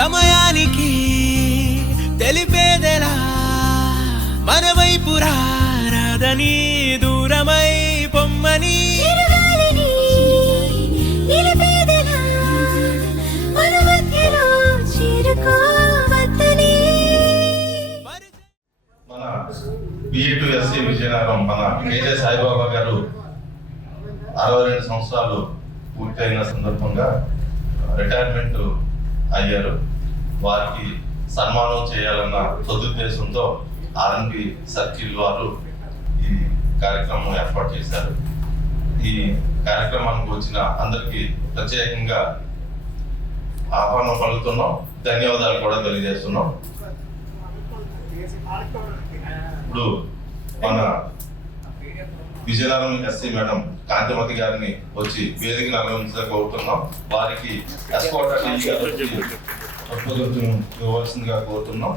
సమయానికి తెలిపేదెలా మన వైపు రాదని దూరమై పొమ్మని మన BA2SC విజయనగరం మన కేజే సాయిబాబా గారు 62 సంవత్సరాలు పూర్తయిన సందర్భంగా రిటైర్మెంట్ అయ్యారు. వారికి సన్మానం చేయాలన్న సదుద్దేశంతో RNB సర్కిల్ వారు ఈ కార్యక్రమం ఏర్పాటు చేశారు. ఈ కార్యక్రమానికి వచ్చిన అందరికీ ప్రత్యేకంగా ఆహ్వానం పలుకుతున్నాం, ధన్యవాదాలు కూడా తెలియజేస్తున్నాం. ఇప్పుడు మన విజయనగరం SC మేడం కాంతిమతి గారిని వచ్చి వేదికను అలంకరించగా కోరుతున్నాం. వారికి ఎస్కోట ఇవ్వాల్సిందిగా కోరుతున్నాం.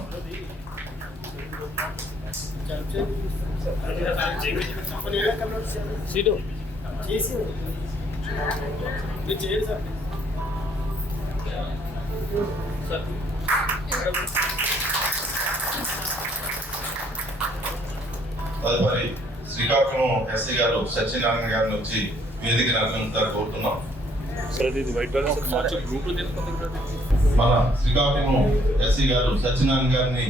తదుపరి శ్రీకాకుళం SC గారు సత్యనారాయణ గారిని వచ్చి వేదికను అలంకరించగా కోరుతున్నాం. మన శ్రీకాకుళం SC గారు సత్యనారాయణ గారిని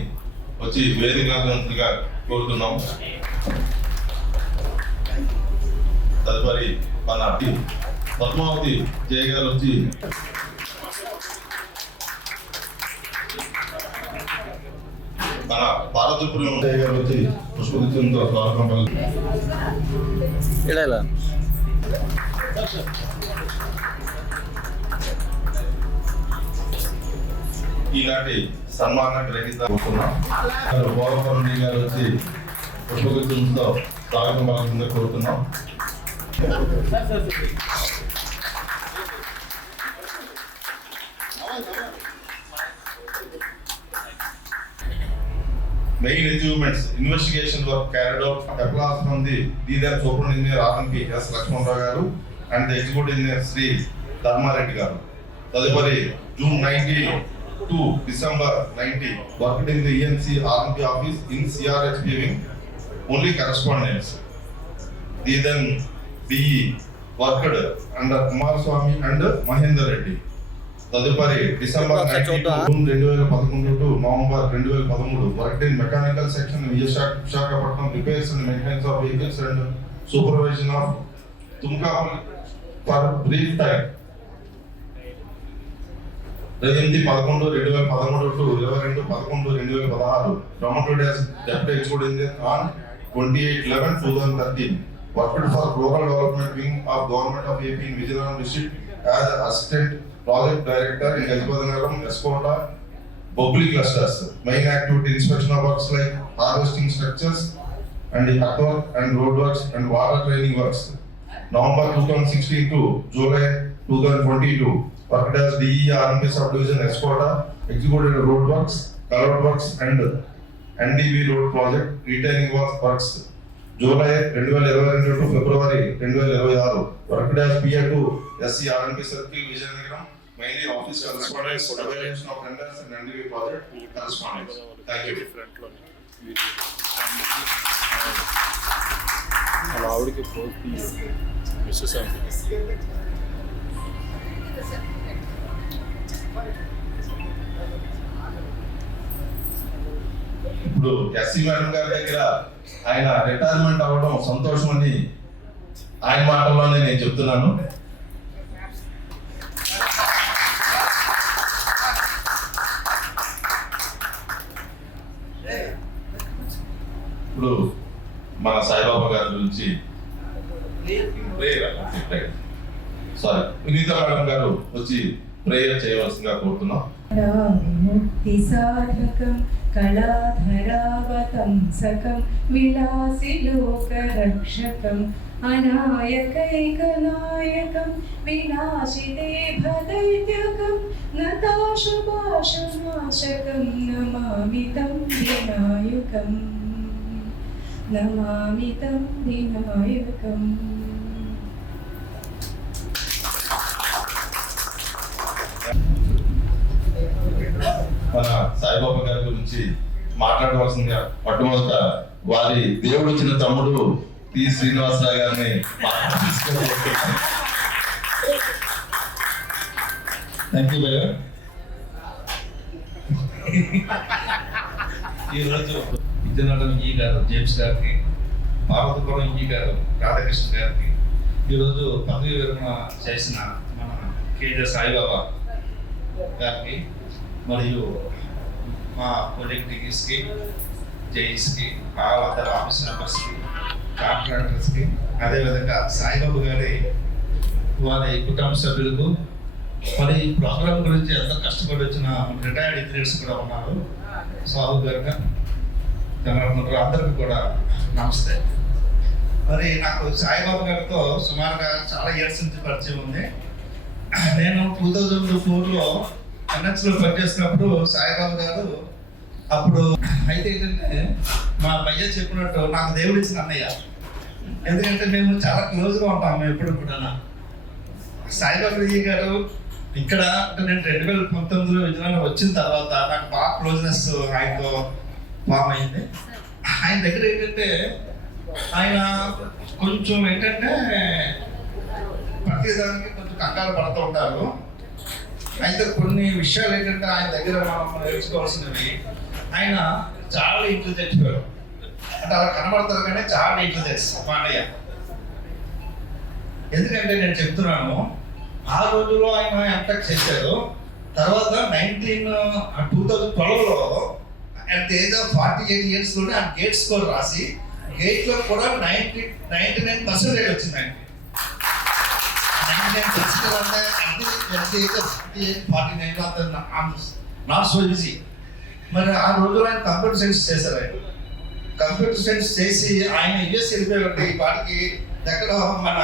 వచ్చి వేదికను అలంకరించగా కోరుతున్నాం. తదుపరి మన పద్మావతి జయ గారు వచ్చి మన భారతపురం జయ గారు వచ్చి పుష్పగుచ్చంతో స్వాగతం పలుకుతున్నారు. ఈనాటి సన్మాన గ్రహీత గోరవరం గారు వచ్చి పుష్పగుచ్చంతో స్వాగతం పలుకుతుందో కోరుతున్నాం. Main achievements: investigation work carried out. Applause from the leader Superintendent Engineer RNB S. Lakshmanrao garu and the Executive Engineer Sri Dharmareddy garu. Tadupari June 90 to December 90 worked in the ENC RNB office in CRHP wing. Only correspondence. The then BE worked under Kumar Swami and Mahendra Reddy. తదుపరి December 2011 to November 2013 worked in mechanical section Visakhapatnam repairs and maintenance of vehicles and supervision of Tumkapalli for brief time. 8/11/2013 to 22/11/2016 promoted as Deputy Executive Engineer on 28/11/2013. Worked for Rural Development Wing of Government of AP in Vijayanagam District as Assistant Project Director in Gajapatinaram, Escota, Bobli clusters. Main activity inspection of works like harvesting structures and the earthwork and road works and water training works. November 2016 to July 2022 worked as DE RNB subdivision Escota, executed road works, culvert works and NDB road project retaining works. July 2022 to February 2026 worked as PA2 SC RNB Circle Vijayanagaram, mainly office correspondence, evaluation of tenders and NDB project correspondence. Thank you. ఆవిడకి పోటీ missus ఇప్పుడు SC madam గారి దగ్గర ఆయన retirement అవ్వడం సంతోషం అని ఆయన మాటల్లోనే నేను చెప్తున్నాను. ఇప్పుడు మన సాయిబాబా గారి గురించి వినీత మేడం గారు వచ్చి ప్రేయర్ చేయవలసిందిగా కోరుతున్నాం. ముక్తి సాధకం కళాధరావతం సకం విలాసి లోక రక్షకం అనాయకైకనాయకం వినాశితే భదైత్యకం నతాశుభాషనాశకం నమామి తం వినాయకం నమామి తం వినాయకం. గురించి మాట్లాడవలసిందిగా మొట్టమొదట వారి దేవుడు వచ్చిన తమ్ముడు టి శ్రీనివాసరావు గారిని థ్యాంక్ యూ భయ్య. ఈరోజు విద్యనగరం ఈ గారు జేమ్స్ గారికి, పార్వతీపురం ఈ గారు రాధాకృష్ణ గారికి, ఈరోజు పదవి విరమణ చేసిన మన కేజే సాయిబాబా గారికి, మరియు మా పొలిటిక్స్కి, జైస్కి, అందరు ఆఫీస్ మెంబర్స్కి, కాంట్రాక్టర్స్కి, అదేవిధంగా సాయిబాబా గారి వారి కుటుంబ సభ్యులకు, మరి ఈ ప్రోగ్రామ్ గురించి ఎంతో కష్టపడి వచ్చిన రిటైర్డ్ ఇంజనీర్స్ కూడా ఉన్నారు. సాహు గారు, జనరల్ అందరికీ కూడా నమస్తే. మరి నాకు సాయిబాబా గారితో సుమారుగా చాలా ఇయర్స్ నుంచి పరిచయం ఉంది. నేను 2004లో ఎన్హెచ్లో పనిచేసినప్పుడు సాయిబాబా గారు అప్పుడు అయితే ఏంటంటే మా భయ్య చెప్పినట్టు నాకు దేవుడు ఇచ్చిన అన్నయ్య. ఎందుకంటే మేము చాలా క్లోజ్గా ఉంటాం మేము ఎప్పుడు కూడా. సాయిబాబా గారు ఇక్కడ అంటే నేను 2019లో విజయనగరం వచ్చిన తర్వాత నాకు బాగా క్లోజ్నెస్ ఆయనతో ఫామ్ అయింది. ఆయన దగ్గర ఏంటంటే ఆయన కొంచెం ఏంటంటే ప్రతిదానికి కొంచెం కంగారు పడుతూ ఉంటారు. అయితే కొన్ని విషయాలు ఏంటంటే ఆయన దగ్గర మనం నేర్చుకోవాల్సినవి, ఆయన చాలా ఇంటెలిజెంట్ పేరు అంటే అలా కనబడతారు కానీ చాలా ఇంటెలిజెన్స్ మా అన్నయ్య. ఎందుకంటే నేను చెప్తున్నాను, ఆ రోజుల్లో ఆయన ఎంటెక్ చేశారు. తర్వాత 2012లో at the age of 48 years లోనే ఆ గేట్ స్కోర్ రాసి గేట్లో కూడా 99% వచ్చింది ఆయనకి. 99% అంటే అది 49 నాట్ సో ఈజీ. మరి ఆ రోజుల్లో ఆయన కంప్యూటర్ సైన్స్ చేశారు. ఆయన కంప్యూటర్ సైన్స్ చేసి ఆయన యుఎస్ వెళ్ళిపోయి ఈ పాటికి ఎక్కడో మన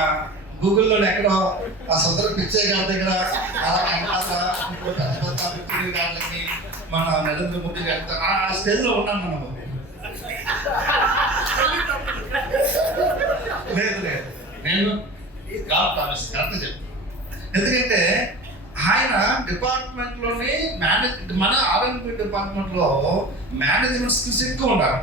గూగుల్లో ఎక్కడో ఆ సుందర పిచ్చే గారి దగ్గర గారికి మన నరేంద్ర మోదీ గారితో ఆ స్టేజ్లో ఉన్నాను మనం. లేదు నేను కరెక్ట్ చెప్తాను. ఎందుకంటే ఆయన డిపార్ట్మెంట్లోని మన ఆర్ఎండ్బి డిపార్ట్మెంట్లో మేనేజ్మెంట్ స్కిల్స్ ఎక్కువ ఉండాలి.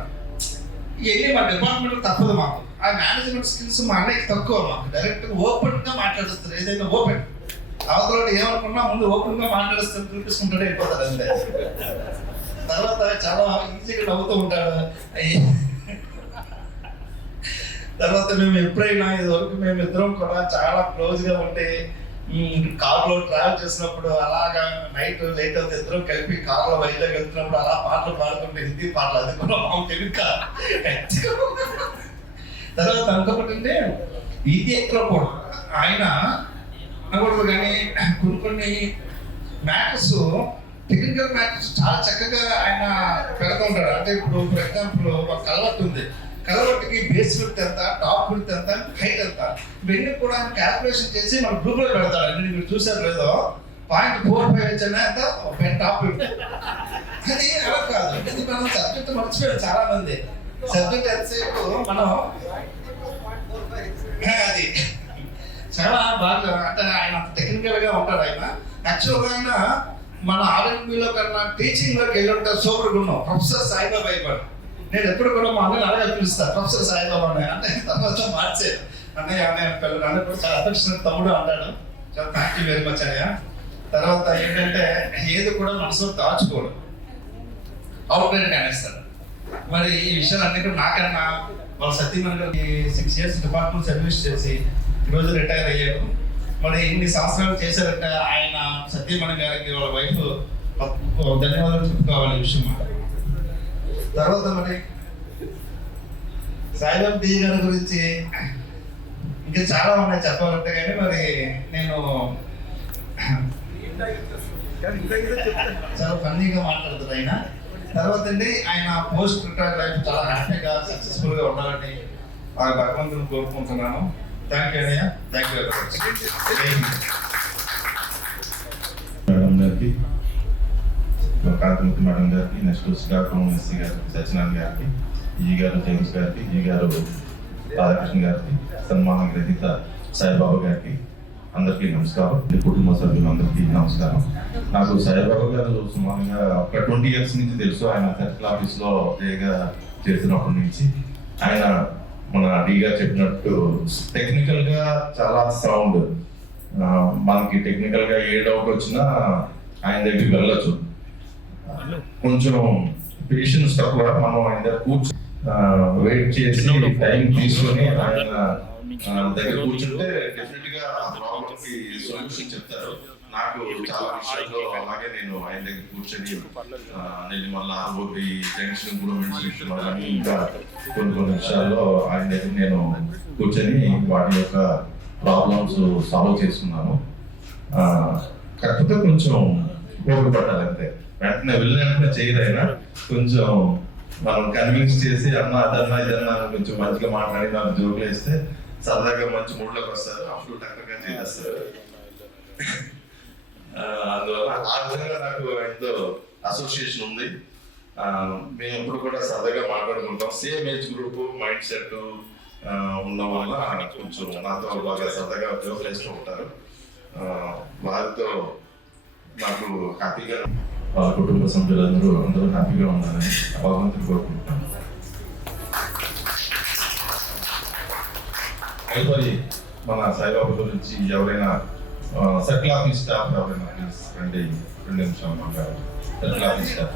ఇవన్నీ మా డిపార్ట్మెంట్లో తప్పదు మాకు. ఆ మేనేజ్మెంట్ స్కిల్స్ మా అన్నయ్యకి తక్కువ. మాకు డైరెక్ట్గా ఓపెన్గా మాట్లాడుస్తారు. ఏదైనా ఓపెన్ అవతల ఏమనుకున్నా ముందు ఓపెన్గా మాట్లాడిస్తారు, చూపించుకుంటాడే వెళ్ళిపోతారు అంతే. తర్వాత చాలా ఈజీగా నవ్వుతూ ఉంటాడు. తర్వాత మేము ఎప్పుడైనా ఇదివరకు మేము ఇద్దరం కూడా చాలా క్లోజ్గా ఉంటే కార్లో ట్రావెల్ చేసినప్పుడు అలాగా నైట్ లేట్ అవుతుంది ఇద్దరం కలిపి కార్లో వైజాగ్ వెళ్తున్నప్పుడు అలా పాటలు పాడుతుంటే హిందీ పాటలు, అది కూడా మాకు తెలియక. తర్వాత ఇంకొకటి అంటే ఇది ఎక్కువ కూడా ఆయన అనకూడదు కానీ కొన్ని మ్యాటర్స్, టెక్నికల్ మ్యాటర్స్ చాలా చక్కగా ఆయన పెడుతూ ఉంటాడు. అంటే ఇప్పుడు ఫర్ ఎగ్జాంపుల్ ఒక కలవట్టు ఉంది, కలవట్టుకి బేస్ విడ్త్ ఎంత, టాప్ విడ్త్ ఎంత, హైట్ ఎంత, ఇవన్నీ కూడా క్యాల్కులేషన్ చేసి మన గ్రూప్లో పెడతాడు. అన్ని మీరు చూసారు లేదో 0.45 వచ్చినా ఎంత టాప్ విడ్త్. అది అలా కాదు, ఇది మనం సబ్జెక్ట్ మర్చిపోయాడు చాలా మంది. సబ్జెక్ట్ ఎంతసేపు మనం అది చాలా బాగా అంటే ఆయన టెక్నికల్గా ఉంటాడు. ఆయన యాక్చువల్గా ఆయన మన ఆర్ఎండ్బిలో కన్నా టీచింగ్లోకి వెళ్ళి ఉంటారు. సూపర్గా ఉన్నాం ప్రొఫెసర్ సాయిబాబా అయిపోయాడు. నేను ఎప్పుడు కూడా మా అన్నయ్య అలాగే పిలుస్తాను ప్రొఫెసర్ సాయిబాబా అన్నయ్య. అంటే తర్వాత మార్చారు అన్నయ్య పిల్లలు అన్నయ్య కూడా చాలా అఫెక్షన్ తమ్ముడు అంటాడు. చాలా థ్యాంక్ యూ వెరీ మచ్ అన్నయ్య. తర్వాత ఏంటంటే ఏది కూడా మనసులో దాచుకోడు, అవుట్ రైట్ అనేస్తాడు. మరి ఈ విషయాలన్నీ కూడా నాకన్నా వాళ్ళ సతీమణి గారికి 6 years డిపార్ట్మెంట్ సర్వీస్ చేసి ఈరోజు రిటైర్ అయ్యారు. మరి ఇన్ని సంవత్సరాలు చేశారంటే ఆయన సతీమణి గారికి వాళ్ళ వైఫ్ ధన్యవాదాలు చెప్పుకోవాలి ఈ విషయం మాట. తర్వాత మరి సాయిబాబా డి గారి గురించి ఇంకా చాలా ఉన్నాయి చెప్పాలంటే, కానీ మరి నేను చాలా ఫన్నీగా మాట్లాడుతారు ఆయన. తర్వాత అండి ఆయన పోస్ట్ రిటైర్ లైఫ్ చాలా హ్యాపీగా సక్సెస్ఫుల్గా ఉండాలని ఆ భగవంతుని కోరుకుంటున్నాను. థ్యాంక్ యూ అన్నయ్య, thank you very much. Madam గారికి, కాంతిమూర్తి మేడం గారికి, నెక్స్ట్ శ్రీకాకుళం ఎస్సీ గారికి, సత్యనారాయణ గారికి, ఈ గారు జేమ్స్ గారికి, ఈ గారు రాధాకృష్ణ గారికి, సన్మాన గ్రహీత సాయిబాబా గారికి, అందరికీ నమస్కారం, కుటుంబ సభ్యులందరికీ నమస్కారం. నాకు సాయిబాబా గారు సుమారుగా ఒక 20 years నుంచి తెలుసు. ఆయన సర్కిల్ ఆఫీస్లో ఏగా చేసినప్పటి నుంచి ఆయన మన డీ గారు చెప్పినట్టు టెక్నికల్గా చాలా సౌండ్, మనకి టెక్నికల్గా ఏ డౌట్ వచ్చినా ఆయన దగ్గరికి వెళ్ళచ్చు. కొంచెం పేషెన్స్ తక్కువ, మనం ఆయన దగ్గర కూర్చొని వెయిట్ చేసి టైం తీసుకొని ఆయన దగ్గర కూర్చుంటే డెఫినెట్ గా ఆ ప్రాబ్లమ్ కి సొల్యూషన్ చెప్తారు. నాకు చాలా విషయాల్లో అలాగే నేను ఆయన దగ్గర కూర్చొని నేను మళ్ళీ ఆర్ఓబి జంక్షన్ ఇంప్రూవ్మెంట్స్ విషయంలో కానీ ఇంకా కొన్ని విషయాల్లో ఆయన దగ్గర నేను కూర్చొని వాటి యొక్క ప్రాబ్లమ్స్ సాల్వ్ చేసుకున్నాను. కాకపోతే కొంచెం ఉపయోగపడాలి అంతే, వెంటనే వెళ్ళినట్టుగా చేయరైనా కొంచెం మనం కన్విన్స్ చేసి అదన్నా ఇదన్నా కొంచెం మంచిగా మాట్లాడి నాకు జోకులు వేస్తే సరదాగా మంచి మూడ్లోకి వస్తారు, అప్పుడు టక్కగా చేస్తారు. అందువల్ల ఆ విధంగా నాకు ఎంతో అసోసియేషన్ ఉంది. మేము ఎప్పుడు కూడా సరదాగా మాట్లాడుకుంటాం. Same age group mind set ఉన్న వల్ల కొంచెం నాతో బాగా సరదాగా జోకులు వేస్తూ ఉంటారు. వారితో నాకు హ్యాపీగా, వాళ్ళ కుటుంబ అందరూ హ్యాపీగా ఉండాలని భగవంతుని కోరుకుంటున్నాను. తదుపరి మన సాయిబాబా గురించి ఎవరైనా సర్కిల్ ఆఫీస్ స్టాఫ్ ఎవరైనా ప్లీజ్ రండి, 2 నిమిషాలు మాట్లాడారు. Circle office staff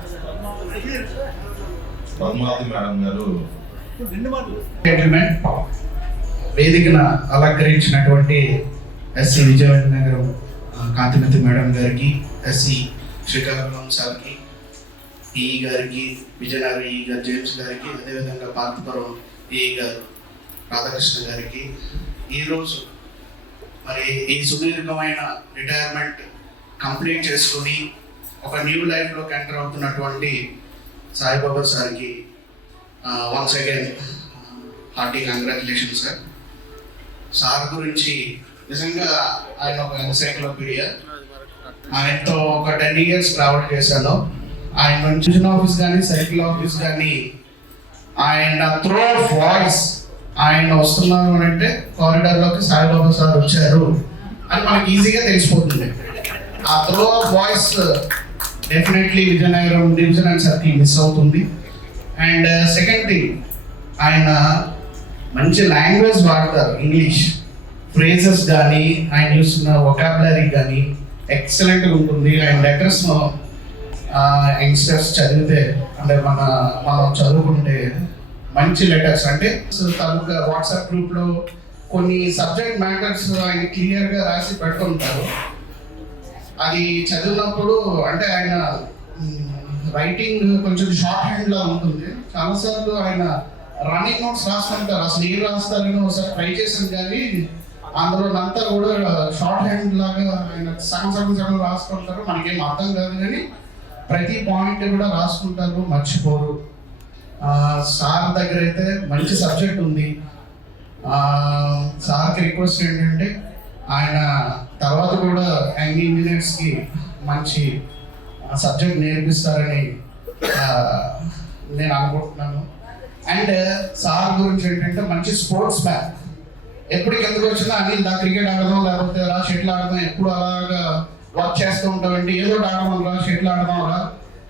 Padmavati madam గారు. వేదికను అలంకరించినటువంటి ఎస్సీ విజయనగరం కాంతిమతి మేడం గారికి, ఎస్సీ శ్రీకాకుళం సార్కి, ఈఈ గారికి, విజయనగరం ఈఈ గారు జేమ్స్ గారికి, అదేవిధంగా పార్తపురం ఈఈ గారు రాధాకృష్ణ గారికి, ఈరోజు మరి ఈ సుదీర్ఘమైన రిటైర్మెంట్ కంప్లీట్ చేసుకుని ఒక న్యూ లైఫ్లోకి ఎంటర్ అవుతున్నటువంటి సాయిబాబా సార్కి once again hearty congratulation sir. Sir గురించి నిజంగా ఆయన ఒక ఎన్సైక్లోపీడియా. ఆయనతో ఒక 10 years ట్రావెల్ చేశాను. ఆయన నుంచి ఆఫీస్ కానీ సైకిల్ ఆఫీస్ కానీ ఆయన త్రో ఆఫ్ వాయిస్ ఆయన వస్తున్నారు అని అంటే కారిడార్లోకి సాయిబాబా సార్ వచ్చారు అని మనకి ఈజీగా తెలిసిపోతుంది. ఆ throw of voice definitely Vizianagaram division and circle miss అవుతుంది. అండ్ సెకండ్ థింగ్, ఆయన మంచి లాంగ్వేజ్ వాడతారు, ఇంగ్లీష్ ఫ్రేజెస్ కానీ ఆయన చూస్తున్న వొకాబులరీ కానీ ఎక్సలెంట్గా ఉంటుంది. ఆయన లెటర్స్ యంగ్స్టర్స్ చదివితే అంటే మనం చదువుకుంటే మంచి లెటర్స్ అంటే తాలూకా వాట్సాప్ గ్రూప్లో కొన్ని సబ్జెక్ట్ మ్యాటర్స్ ఆయన క్లియర్గా రాసి పెడుతుంటారు. అది చదివినప్పుడు అంటే ఆయన రైటింగ్ కొంచెం షార్ట్ హ్యాండ్లా ఉంటుంది. చాలాసార్లు ఆయన రన్నింగ్ నోట్స్ రాస్తుంటారు, అసలు ఏం రాస్తారని ఒకసారి ట్రై చేశాను కానీ అందులో అంతా కూడా షార్ట్ హ్యాండ్ లాగా ఆయన సగం రాసుకుంటారు. మనకేం అర్థం కాదు కానీ ప్రతి పాయింట్ కూడా రాసుకుంటారు, మర్చిపోరు. సార్ దగ్గర అయితే మంచి సబ్జెక్ట్ ఉంది. సార్కి రిక్వెస్ట్ ఏంటంటే ఆయన తర్వాత కూడా యంగ్ ఇంజనీర్స్కి మంచి సబ్జెక్ట్ నేర్పిస్తారని నేను అనుకుంటున్నాను. అండ్ సార్ గురించి ఏంటంటే మంచి స్పోర్ట్స్ మ్యాన్. ఎప్పటికి ఎందుకు వచ్చినా అన్ని ఇలా క్రికెట్ ఆడదాం లేకపోతే రా షటిల్ ఆడదాం, ఎప్పుడు అలాగా వర్క్ చేస్తూ ఉంటామంటే ఏదో ఆడదాం రా షటిల్ ఆడదాం రా,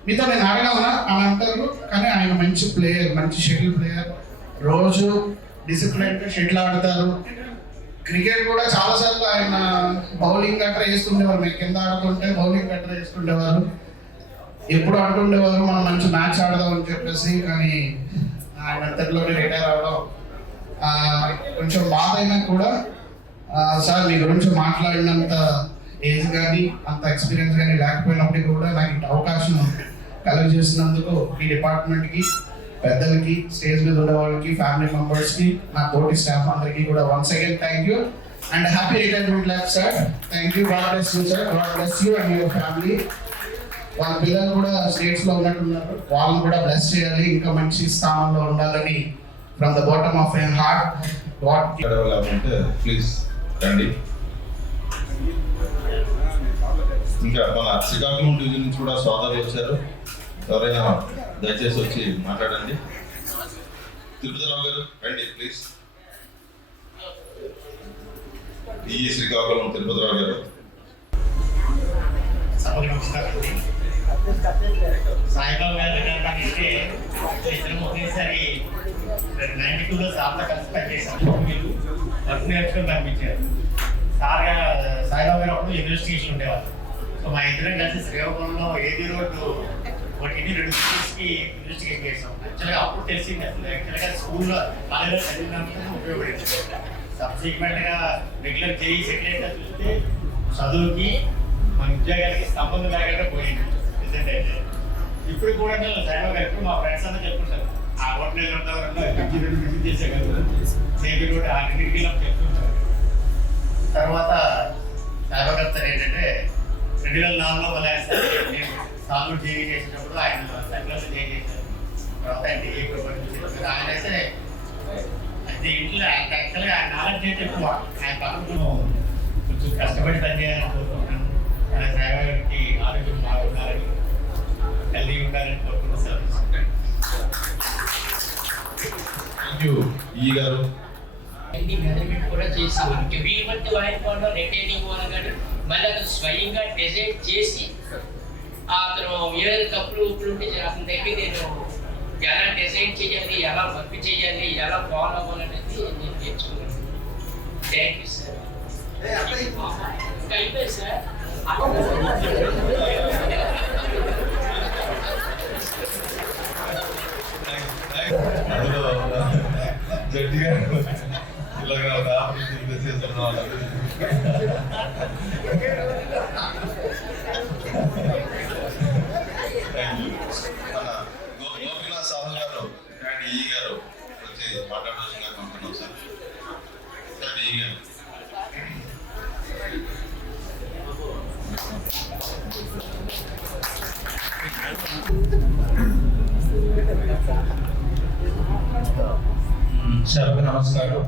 మీతో నేను ఆడగలనా అని అంటారు. కానీ ఆయన మంచి ప్లేయర్, మంచి షటిల్ ప్లేయర్, రోజు డిసిప్లైన్గా షటిల్ ఆడతారు. క్రికెట్ కూడా చాలాసార్లు ఆయన బౌలింగ్ గట్రా వేస్తుండేవారు, మేము కింద ఆడుతుంటే బౌలింగ్ గట్రా వేస్తుండేవారు. ఎప్పుడు అంటుండేవారు మనం మంచి మ్యాచ్ ఆడదాం అని చెప్పేసి. కానీ ఆయన అంతట్లోనే రిటైర్ అవ్వడం కొంచెం బాధ అయినా కూడా సార్ మీ గురించి మాట్లాడినంత ఏజ్ కానీ అంత ఎక్స్పీరియన్స్ కానీ లేకపోయినప్పటికీ కూడా నాకు ఇంత అవకాశం కలుగజేసినందుకు ఈ డిపార్ట్మెంట్కి, పెద్దలకి, స్టేజ్ మీద ఉన్న వాళ్ళకి, ఫ్యామిలీ మెంబర్స్కి, నా తోటి స్టాఫ్ అందరికీ కూడా once again thank you and happy retirement life sir. Thank you. God bless you sir. God bless you and your family. వాళ్ళ పిల్లలు కూడా స్టేట్స్లో ఉన్నట్టున్నారు, వాళ్ళని కూడా బ్లెస్ చేయాలి, ఇంకా మంచి స్థానంలో ఉండాలని from the bottom of my heart God please రండి. ఇంకా మన శ్రీకాకుళం డివిజన్ నుంచి కూడా సోదరులు వచ్చారు, ఎవరైనా దయచేసి వచ్చి మాట్లాడండి. తిరుపతిరావు గారు రండి ప్లీజ్. ఈ శ్రీకాకుళం తిరుపతిరావు గారు. సభకు నమస్కారం అండి. సాయిబాబా గారు అంటే ఇద్దరు ఒకేసారి 92లో సార్తో కలిసి పనిచేశాను. మీరు వర్క్ నేర్చుకుని పంపించారు. సాయిబాబా గారు అప్పుడు ఇన్వెస్టిగేషన్ ఉండేవారు. సో మా ఇద్దరం కలిసి శ్రీకాకుళంలో ఏది రోడ్డు ఒకటి 2 స్కూల్స్కి ఇన్వెస్టిగేషన్ చేసాం. యాక్చువల్గా అప్పుడు తెలిసింది అసలు యాక్చువల్గా స్కూల్లో కాలేజీలో చదివినందుకు ఉపయోగపడింది. సబ్సిక్వెంట్గా రెగ్యులర్ చేయి సెక్రటరీగా చూస్తే చదువుకి మన ఉద్యోగాలకి సంబంధం లేకుండా పోయింది. రిజల్ట్ అయితే ఇప్పుడు కూడా సాయిబాబా గారు ఇప్పుడు మా ఫ్రెండ్స్ అంతా చెప్పుకుంటారు ఆ హోటల్ విజిట్ చేసే కదా సేపీ రోడ్ ఆ రెండింటికి చెప్తుంటారు. తర్వాత సాయిబాబా గారు ఏంటంటే 2004లో మళ్ళీ నేను సాల్వ్ జేఈ చేసినప్పుడు ఆయన సైకిల్ జేఈ చేశారు. తర్వాత ఆయన డిఏ ఆయన అయితే అయితే ఇంట్లో యాక్చువల్గా ఆయన నాలెడ్జ్ అయితే ఎక్కువ. ఆయన పక్కన కొంచెం కష్టపడి పని చేయాలని కోరుకుంటున్నాను. ఆయన సాయిబాబా గారికి ఆరోగ్యం బాగుండాలని హెల్దీ ఉండాలని కోరుకుంటున్నాను. థ్యాంక్ యూ ఈ గారు. మెజర్మెంట్ కూడా చేసి వీమంత్ వాయిన్ రిటైనింగ్ వాళ్ళు కానీ మళ్ళీ అతను స్వయంగా డిజైన్ చేసి అతను ఏదైనా తప్పులు ఉప్పులు ఉంటే అతని దగ్గర నేను ఎలా డిజైన్ చేయాలి, ఎలా వర్క్ చేయాలి, ఎలా ఫాలో అవ్వాలనేది నేను నేర్చుకున్నాను. Thank you sir. అయిపోయింది సార్. అందులో జడ్జి గారు ఇలాగ ఒక ఆపరేషన్ చేస్తున్నాం. మన గోపీనాథ్ సాహు గారు అండ్ ఈ గారు వచ్చి మాట్లాడాల్సిందిగా అనుకుంటున్నాం సార్. సార్ ఈ గారు. సభకు నమస్కారం.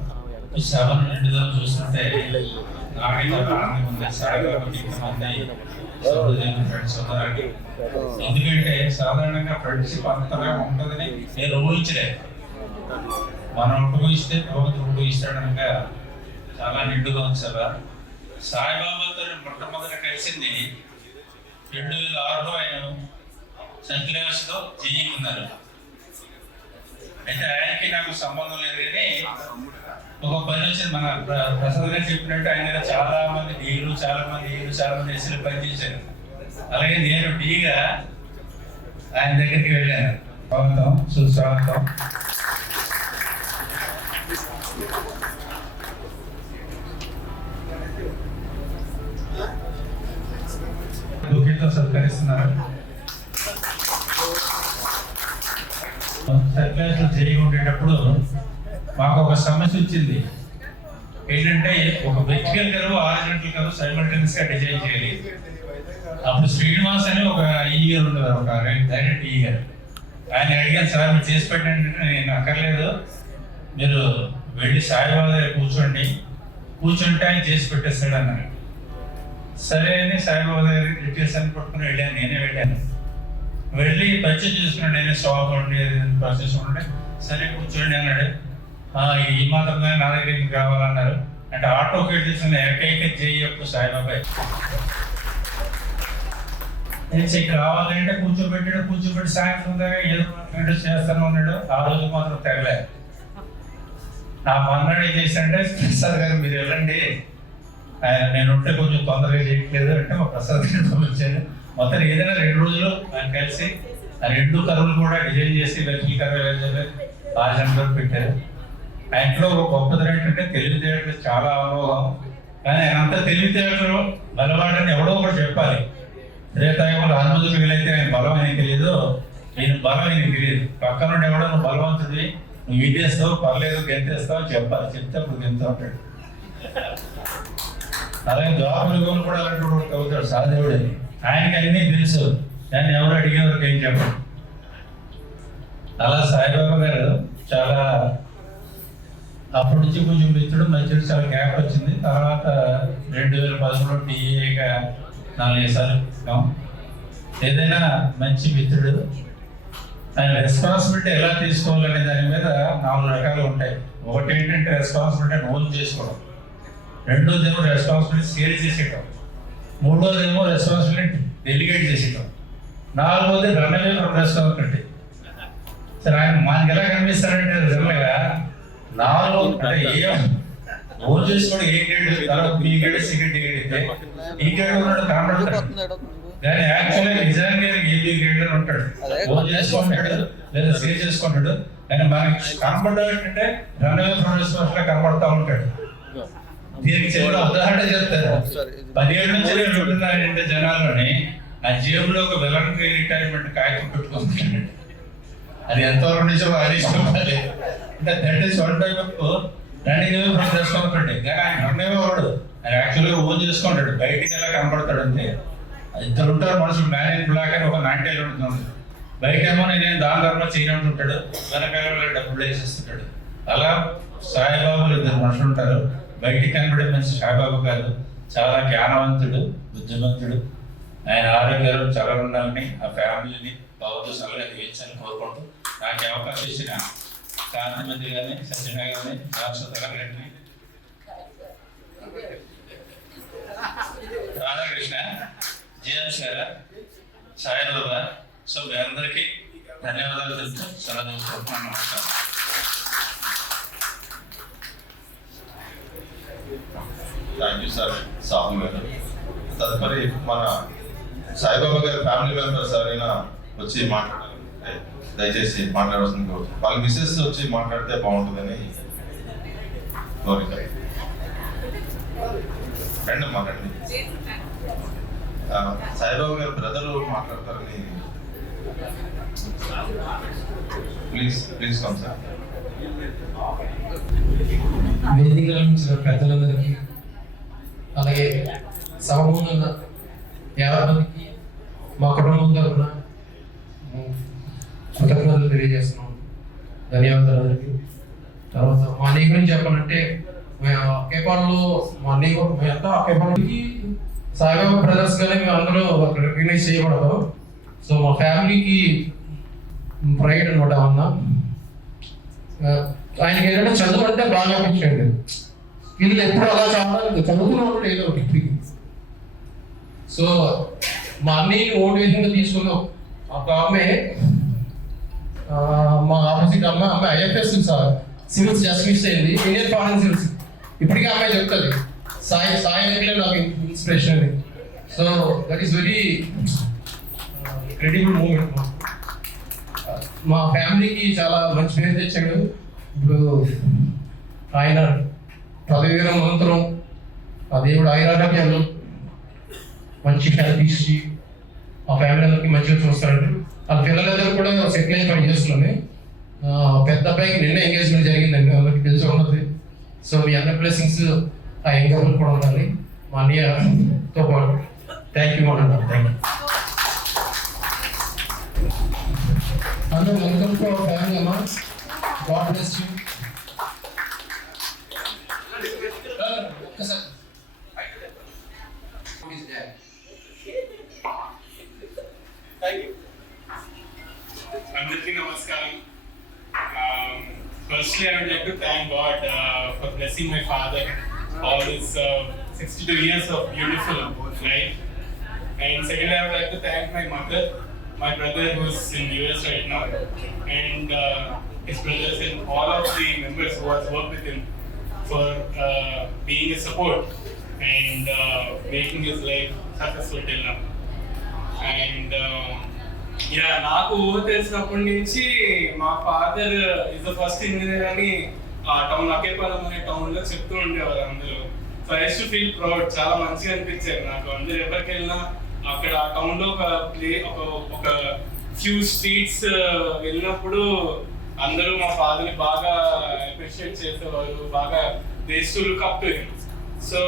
ఈ సభను నిండుదల చూస్తుంటే నాకైతే ఆనందం ఉంది. సాయిబాబాకి ఇంతమంది ఫ్రెండ్స్ ఉన్నారండి. ఎందుకంటే సాధారణంగా ఫ్రెండ్షిప్ అంతగా ఉంటుందని నేను ఊహించలేదు. మనం ఉపయోగిస్తే భగవంతుడు ఉపయోగిస్తాడనగా చాలా నిండుగా ఉంది సభ. సాయిబాబాతో మొట్టమొదట కలిసింది 2006లో ఆయన సంక్లాస్లో జేఈ ఉన్నారు. అయితే ఆయనకి నాకు సంబంధం లేదు కానీ ఒక పని వచ్చింది. మన ప్రసాద్ గారు చెప్పినట్టు ఆయన చాలా మంది డీలు చాలా మంది ఎస్సీలు పనిచేశారు. అలాగే నేను డీగా ఆయన దగ్గరికి వెళ్ళాను. స్వాగతం, సుస్వాగతం. బుకేతో సత్కరిస్తున్నారు. సర్క్లాస్లో జరిగి ఉండేటప్పుడు మాకు ఒక సమస్య వచ్చింది. ఏంటంటే ఒక vertical curve horizontal curve simultaneous గా డిజైన్ చేయాలి. అప్పుడు శ్రీనివాస్ అని ఒక ఈగర్ ఉండేవారు, ఒక డైరెక్ట్ ఈగర్. ఆయన అడిగాను, సార్ మీరు చేసి పెట్టండి. నేను అక్కర్లేదు, మీరు వెళ్ళి సాయిబాబా దగ్గర కూర్చుంటే ఆయన చేసి పెట్టేస్తాడు అన్నారు. సరే అని సాయిబాబా దగ్గర డీటెయిల్స్ అని పట్టుకుని వెళ్ళాను. నేనే వెళ్ళాను. వెళ్ళి పరిచయం చేసుకున్నాడు. నేనే స్టాప్ ఉండి ప్రాసెస్ ఉండే. సరే కూర్చోండి అన్నాడు. ఈ మాత్రమే నా దగ్గరికి కావాలన్నారు. అంటే ఆటో చేసిన ఏకైక జేయప్పు సాయిబాబాయ్. ఇక్కడ రావాలంటే కూర్చోబెట్టి సాయంత్రం దాకా ఏదో చేస్తాను అన్నాడు. ఆ రోజు మాత్రం తెగలే. నా మన్నాడు ఏం చేశాడంటే, ప్రసాద్ గారు మీరు వెళ్ళండి, నేను ఉంటే కొంచెం తొందరగా చేయట్లేదు అంటే మా ప్రసాద్ గారు పంపించాను. మొత్తం ఏదైనా 2 రోజులు ఆయన కలిసి ఆ 2 కర్రలు కూడా డిజైన్ చేసి వెల్కి కర్ర రాజంలో పెట్టారు. ఆ ఇంట్లో ఒక గొప్పది ఏంటంటే తెలివితేటలు చాలా అనుభవం. కానీ ఆయన అంతా తెలివితేటలు బలవాడని ఎవడో ఒకటి చెప్పాలి. త్రేతాయుగంలో హనుమంతుడు వీలైతే ఆయన బలం ఆయనకి తెలియదు, ఈయన బలం ఆయనకి తెలియదు. పక్కన నుండి ఎవడో నువ్వు బలవంతుడివి, నువ్వు విదేస్తావు పర్లేదు గెంతేస్తావు అని చెప్పాలి. చెప్తే అప్పుడు గెంతూ ఉంటాడు. అలాగే ద్వాపరయుగంలో కూడా అలాంటి అవుతాడు సహదేవుడు. ఆయనకి అన్నీ తెలుసు, దాన్ని ఎవరు అడిగేవారికి ఏం చెప్పరు. అలా సాయిబాబా గారు చాలా అప్పటి నుంచి కొంచెం మిత్రుడు మంచిడు, చాలా గ్యాప్ వచ్చింది. తర్వాత 2011లో టీఏగా 4 సార్లు ఏదైనా మంచి మిత్రుడు. ఆయన రెస్పాన్సిబిలిటీ ఎలా తీసుకోవాలనే దాని మీద 4 రకాలు ఉంటాయి. ఒకటి ఏంటంటే రెస్పాన్సిబిలిటీ ఓన్ చేసుకోవడం. రెండోదేమో రెస్పాన్సిబిలిటీ షేర్ చేసేయటం, మూడోదేమో రెస్పాన్సిబిలిటీ డెలిగేట్ చేసేయటం, నాలుగోది రన్ అవే ఫ్రమ్ రెస్పాన్సిబిలిటీ. సరే ఆయన మనకి ఎలా కనిపిస్తారంటే నిజంగా నాలుగు అంటే ఓన్ చేసుకోవడం ఏ గ్రేడ్, తర్వాత బి గ్రేడ్, సెకండ్ గ్రేడ్ అయితే ఈ గ్రేడ్ ఉన్నాడు కనబడతాడు, కానీ యాక్చువల్గా నిజంగా ఏబి గ్రేడ్ అని ఉంటాడు. ఓన్ చేసుకుంటాడు లేదా సేవ్ చేసుకుంటాడు, కానీ మనకి కనబడ్డాడంటే రన్ అవే ఫ్రమ్ రెస్పాన్సిబిలిటీ కనబడతా ఉంటాడు. దీనికి చిన్న ఉదాహరణ చెప్తారు. 17 నుంచి ఉంటున్నారంటే జనాలని ఆ జేబులో ఒక వెలంటరీ రిటైర్మెంట్ కాగితం పెట్టుకుంటాడు. అది ఎంతవరకు నుంచో అది ఇష్టపడాలి అంటే that is one type of running away from responsibility. కానీ ఆయన రన్ అవే వాడు, ఆయన యాక్చువల్గా ఓన్ చేసుకుంటాడు, బయటికి ఎలా కనబడతాడు అంతే. ఇద్దరు ఉంటారు మనుషులు, మ్యారేజ్ బ్లాక్ అని ఒక 90 ఉంటుంది, బయట ఏమో నేను దాని ధర్మ చేయనుంటుంటాడు, వెనకాల డబ్బులు వేసేస్తుంటాడు. అలా సాయిబాబులు ఇద్దరు మనుషులు ఉంటారు. బయటికి కనబడే మనిషి సాయిబాబు గారు చాలా జ్ఞానవంతుడు, బుద్ధిమంతుడు. ఆయన ఆరోగ్యాలు చాలా ఉండాలని, ఆ ఫ్యామిలీని భగవంతుడు సలహా దీవించాలని కోరుకుంటూ నాకు అవకాశం ఇచ్చిన కాంతిమంత్రి గారిని, సజ్జన గారిని, రామసుందర గారిని, రాధాకృష్ణ, జేమ్స్ గారు, సాయిబాబా, సో మీ అందరికీ ధన్యవాదాలు తెలుపుతూ సెలవు తీసుకుంటున్నాను. నమస్కారం. థ్యాంక్ యూ సార్ సాహు గారు. తదుపరి మన సాయిబాబా గారి ఫ్యామిలీ మెంబర్స్ ఎవరైనా వచ్చి మాట్లాడాలి, దయచేసి మాట్లాడాల్సింది కోరుతున్నాను. వాళ్ళ మిస్సెస్ వచ్చి మాట్లాడితే బాగుంటుందని కోరిక. రండి మాట్లాడండి. సాయిబాబా గారి బ్రదర్ మాట్లాడతారని ప్లీజ్ కమ్ సార్. వేదికల నుంచి పెద్దలందరికీ, అలాగే సభమున్న 50 మందికి మా కుటుంబం తరఫున కృతజ్ఞతలు తెలియజేస్తున్నాం. ధన్యవాదాలు అందరికీ. తర్వాత మా అన్నయ్య గురించి చెప్పాలంటే కేపాలలో మా అన్నయ్య ఎంత కేపాలకి సాయిబాబా బ్రదర్స్ గానే మేము అందరూ రికగ్నైజ్ చేయబడతాం. సో మా ఫ్యామిలీకి ప్రైడ్ అనమాట. అన్న ఆయనకి ఏంటంటే చదువు అంటే బాగా అనిపించండి, వీళ్ళు ఎప్పుడు అలా చదువుతున్నప్పుడు ఏదో ఒకటి. సో మా అన్నయ్యని మోటివేషన్గా తీసుకున్న ఒక ఆమె, మా ఆపోజిట్ అమ్మాయి ఐఎఫ్ఎస్ సివిల్స్ జస్టిస్ అయింది, ఇండియన్ ఫారెన్ సివిల్స్. ఇప్పటికీ అమ్మాయి చెప్తుంది సాయి అంటే నాకు ఇన్స్పిరేషన్ అని. So that is very credible moment. మా ఫ్యామిలీకి చాలా మంచి పేరు తెచ్చాడు. ఇప్పుడు ఆయన పదవి అనంతరం ఆ దేవుడు ఆయురారోగ్యాలు మంచి హెల్త్ ఇచ్చి ఆ ఫ్యామిలీ అందరికి మంచిగా చూస్తాడు. వాళ్ళ పిల్లలందరూ కూడా సెటిల్ అయి పని చేస్తున్నాయి. పెద్ద అబ్బాయికి నిన్న ఎంగేజ్మెంట్ జరిగిందండి, అందరికి తెలిసి ఉన్నది. సో మీ అందరి బ్లెస్సింగ్స్ ఆ ఎంగేజ్మెంట్ కూడా ఉండాలి మా అన్నయ్యతో పాటు. థ్యాంక్ యూ అన్నారు. Thank you. అందరూ వెల్కమ్ టు అవర్ ఫ్యామిలీ అమ్మా. God bless you. ఒక్కసారి అందరికీ నమస్కారం. Firstly, I would like to thank God for blessing my father all his 62 years of beautiful life. And secondly, I would like to thank my mother, my brother who's in US right now, and his brothers and all of the members who has worked with him for being a support and making his life successful till now. And నాకు తెలిసినప్పటి నుంచి మా father is the first engineer అని ఆ town Akkayyapalem అనే town లో చెప్తూ ఉండేవారు అందరూ. So I to feel proud. చాలా మంచిగా అనిపించేది నాకు. అందరు ఎవరికి వెళ్ళినా అక్కడ ఆ టౌన్ లో ఒక ఫ్యూ స్ట్రీట్స్ వెళ్ళినప్పుడు అందరూ మా ఫాదర్ ని బాగా అప్రిషియేట్ చేసేవారు, బాగా they to look up to him. So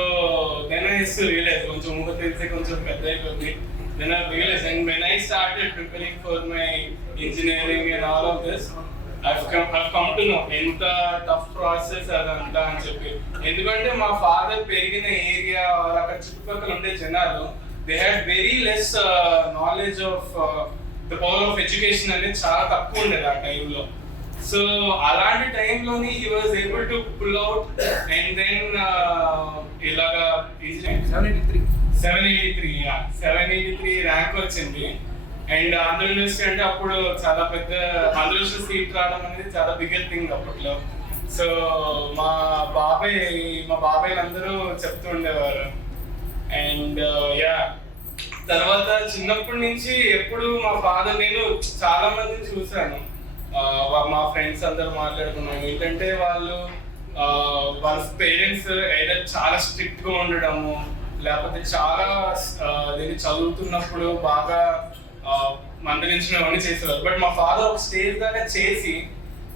then I realise కొంచెం ఊహ తెలిసి కొంచెం పెద్ద అయిపోయింది. Then I realized, and when I started preparing for my engineering and all of this, I've come to know ఎంత టఫ్ ప్రాసెస్ అదంతా అని చెప్పి. ఎందుకంటే మా ఫాదర్ పెరిగిన ఏరియా అక్కడ చుట్టుపక్కల ఉండే జనాలు they had very less knowledge of the power of education అనేది చాలా తక్కువ ఉండేది ఆ టైంలో. సో అలాంటి టైంలోని he was able to pull out and then ఇలాగా 783 ర్యాంక్ వచ్చింది. అండ్ ఆంధ్ర యూనివర్సిటీ అంటే అప్పుడు చాలా పెద్ద ఆంధ్ర యూనివర్సిటీ సీట్ రావడం అనేది చాలా బిగ్గర్ థింగ్ అప్పట్లో. సో మా బాబాయ్ అందరూ చెప్తూ ఉండేవారు. అండ్ తర్వాత చిన్నప్పటి నుంచి ఎప్పుడు మా ఫాదర్, నేను చాలా మందిని చూశాను, మా ఫ్రెండ్స్ అందరూ మాట్లాడుకున్నాను ఏంటంటే వాళ్ళ పేరెంట్స్ ఏదో చాలా స్ట్రిక్ట్ గా ఉండడము, లేకపోతే చాలా దీన్ని చదువుతున్నప్పుడు బాగా మందలించడం అవన్నీ చేసేవారు. బట్ మా ఫాదర్ ఒక స్టేజ్ దాకా చేసి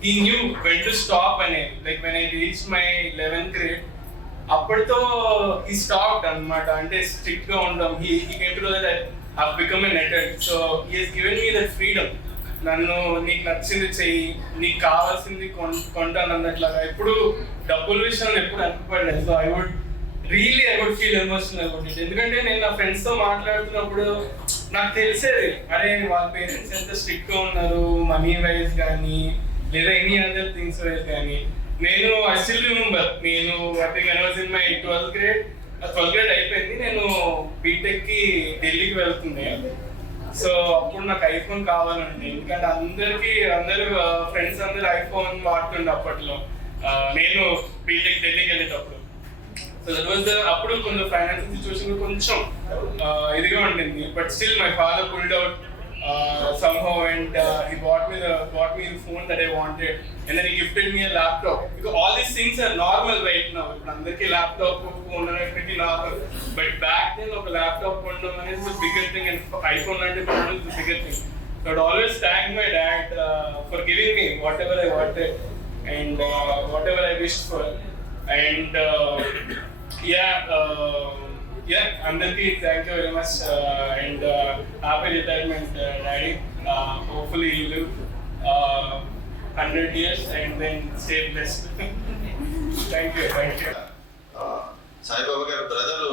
he knew when to stop అనేది. Like when I reached my 11th grade, అప్పటితో he stopped అన్నమాట. అంటే స్ట్రిక్ట్ గా ఉండడం. He came to know that I have become an adult. So he has given me that freedom. నన్ను నీకు నచ్చింది చెయ్యి, నీకు కావాల్సింది కొంటాను అన్నట్లాగా. ఎప్పుడు డబ్బుల విషయంలో ఎప్పుడు అనుకోలేదు. So I would feel emotional about it. ఎందుకంటే నేను నా ఫ్రెండ్స్ తో మాట్లాడుతున్నప్పుడు నాకు తెలిసేది, అరే వాళ్ళ పేరెంట్స్ ఎంత స్ట్రిక్ట్ గా ఉన్నారు, మనీ వైజ్ కానీ లేదా ఎనీ అదర్ థింగ్స్ వైజ్ కానీ. నేను ఐ స్టిల్ రిమెంబర్, నేను I think I was in my 12th grade అయిపోయింది, నేను బీటెక్ కి ఢిల్లీకి వెళ్తుంది. సో అప్పుడు నాకు ఐఫోన్ కావాలండి, ఎందుకంటే అందరు ఫ్రెండ్స్ అందరు ఐఫోన్ వాడుతుండే అప్పట్లో. నేను బీటెక్ ఢిల్లీకి వెళ్ళేటప్పుడు. సో దట్ వాజ్ అప్పుడు కొంచెం ఫైనాన్షియల్ సిచ్యువేషన్ కొంచెం ఇదిగా ఉండింది. But still my father pulled out somehow and he bought me the phone that I wanted, and then he gifted me a laptop, because all these things are normal right now. Ippudu andarki laptop phone ane pretty normal, but back then oka laptop kondam అనేది is a bigger thing, and iPhone ante kondam is a bigger thing. So I would always thank my dad for giving me whatever I wanted and whatever I wished for. And అందరికి thank you very much and happy retirement daddy. Hopefully you live 100 years and then stay blessed. Thank you. Saibaba గారు brother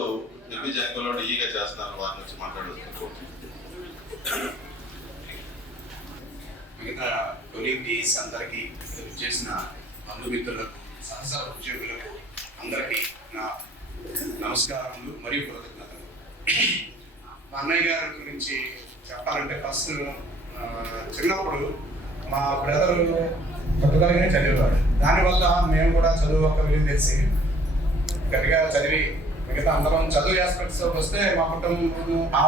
నిర్విజయంలో ఈగా చేస్తున్నారు, వారి నుంచి మాట్లాడుతున్నారు. మిగతా colleagues అందరికీ, చేసిన బంధుమిత్రులకు, సహస ఉద్యోగులకు అందరికీ నా నమస్కారములు మరియు కృతజ్ఞతలు. మా అన్నయ్య గారి గురించి చెప్పాలంటే ఫస్ట్ చిన్నప్పుడు మా బ్రదరు పట్టుదలగానే చదివేవాడు. దానివల్ల మేము కూడా చదువు ఒక విలువ తెలిసి గట్టిగా చదివి మిగతా అందరం చదువు ఆస్పెక్ట్స్ వస్తే మా కుటుంబం ఆ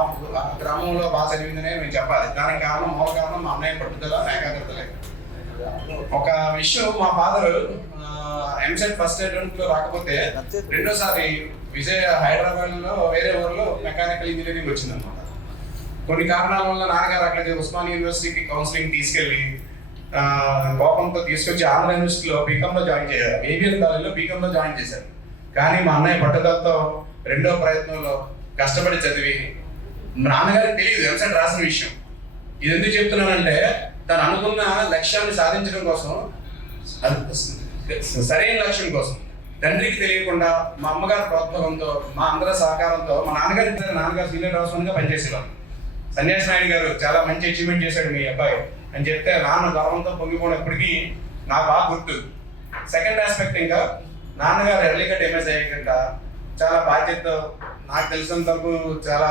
గ్రామంలో బాగా చదివిందనే మేము చెప్పాలి. దానికి మూల కారణం మా అన్నయ్య పట్టుదల, ఏకాగ్రతలే. ఒక విషయం, మా ఫాదర్ ఎంసెట్ ఫస్ట్ అటెంప్ట్ లో రాకపోతే రెండోసారి హైదరాబాద్ లో వేరే ఊర్లో మెకానికల్ ఇంజనీరింగ్ వచ్చిందన్నమాట. కొన్ని కారణాల వల్ల నాన్నగారు అక్కడికి ఉస్మానియా యూనివర్సిటీకి కౌన్సిలింగ్ తీసుకెళ్లి కోపంతో తీసుకొచ్చి ఆంధ్ర యూనివర్సిటీలో బీకామ్ లో జాయిన్ చేశారు. ఏబిఎన్ కాలేజీలో బీకామ్ లో జాయిన్ చేశారు. కానీ మా అన్నయ్య పట్టుదలతో రెండో ప్రయత్నంలో కష్టపడి చదివి, నాన్నగారికి తెలియదు ఎంసెట్ రాసిన విషయం. ఇది ఎందుకు చెప్తున్నానంటే తను అనుకున్న లక్ష్యాన్ని సాధించడం కోసం, సరైన లక్ష్యం కోసం తండ్రికి తెలియకుండా మా అమ్మగారి ప్రోత్సాహంతో, మా అందరి సహకారంతో, మా నాన్నగారు సీనియర్ రాష్ట్రంగా పనిచేసేవారు. సన్యాసి నాయుడు గారు చాలా మంచి అచీవ్మెంట్ చేశాడు మీ అబ్బాయి అని చెప్తే నాన్న గర్వంతో పొంగిపోయినప్పటికీ నాకు బాగా గుర్తు. సెకండ్ ఆస్పెక్ట్, ఇంకా నాన్నగారు ఎర్లీకట్ ఎంఎస్ అయ్యాక చాలా బాధ్యతతో, నాకు తెలిసినంత వరకు చాలా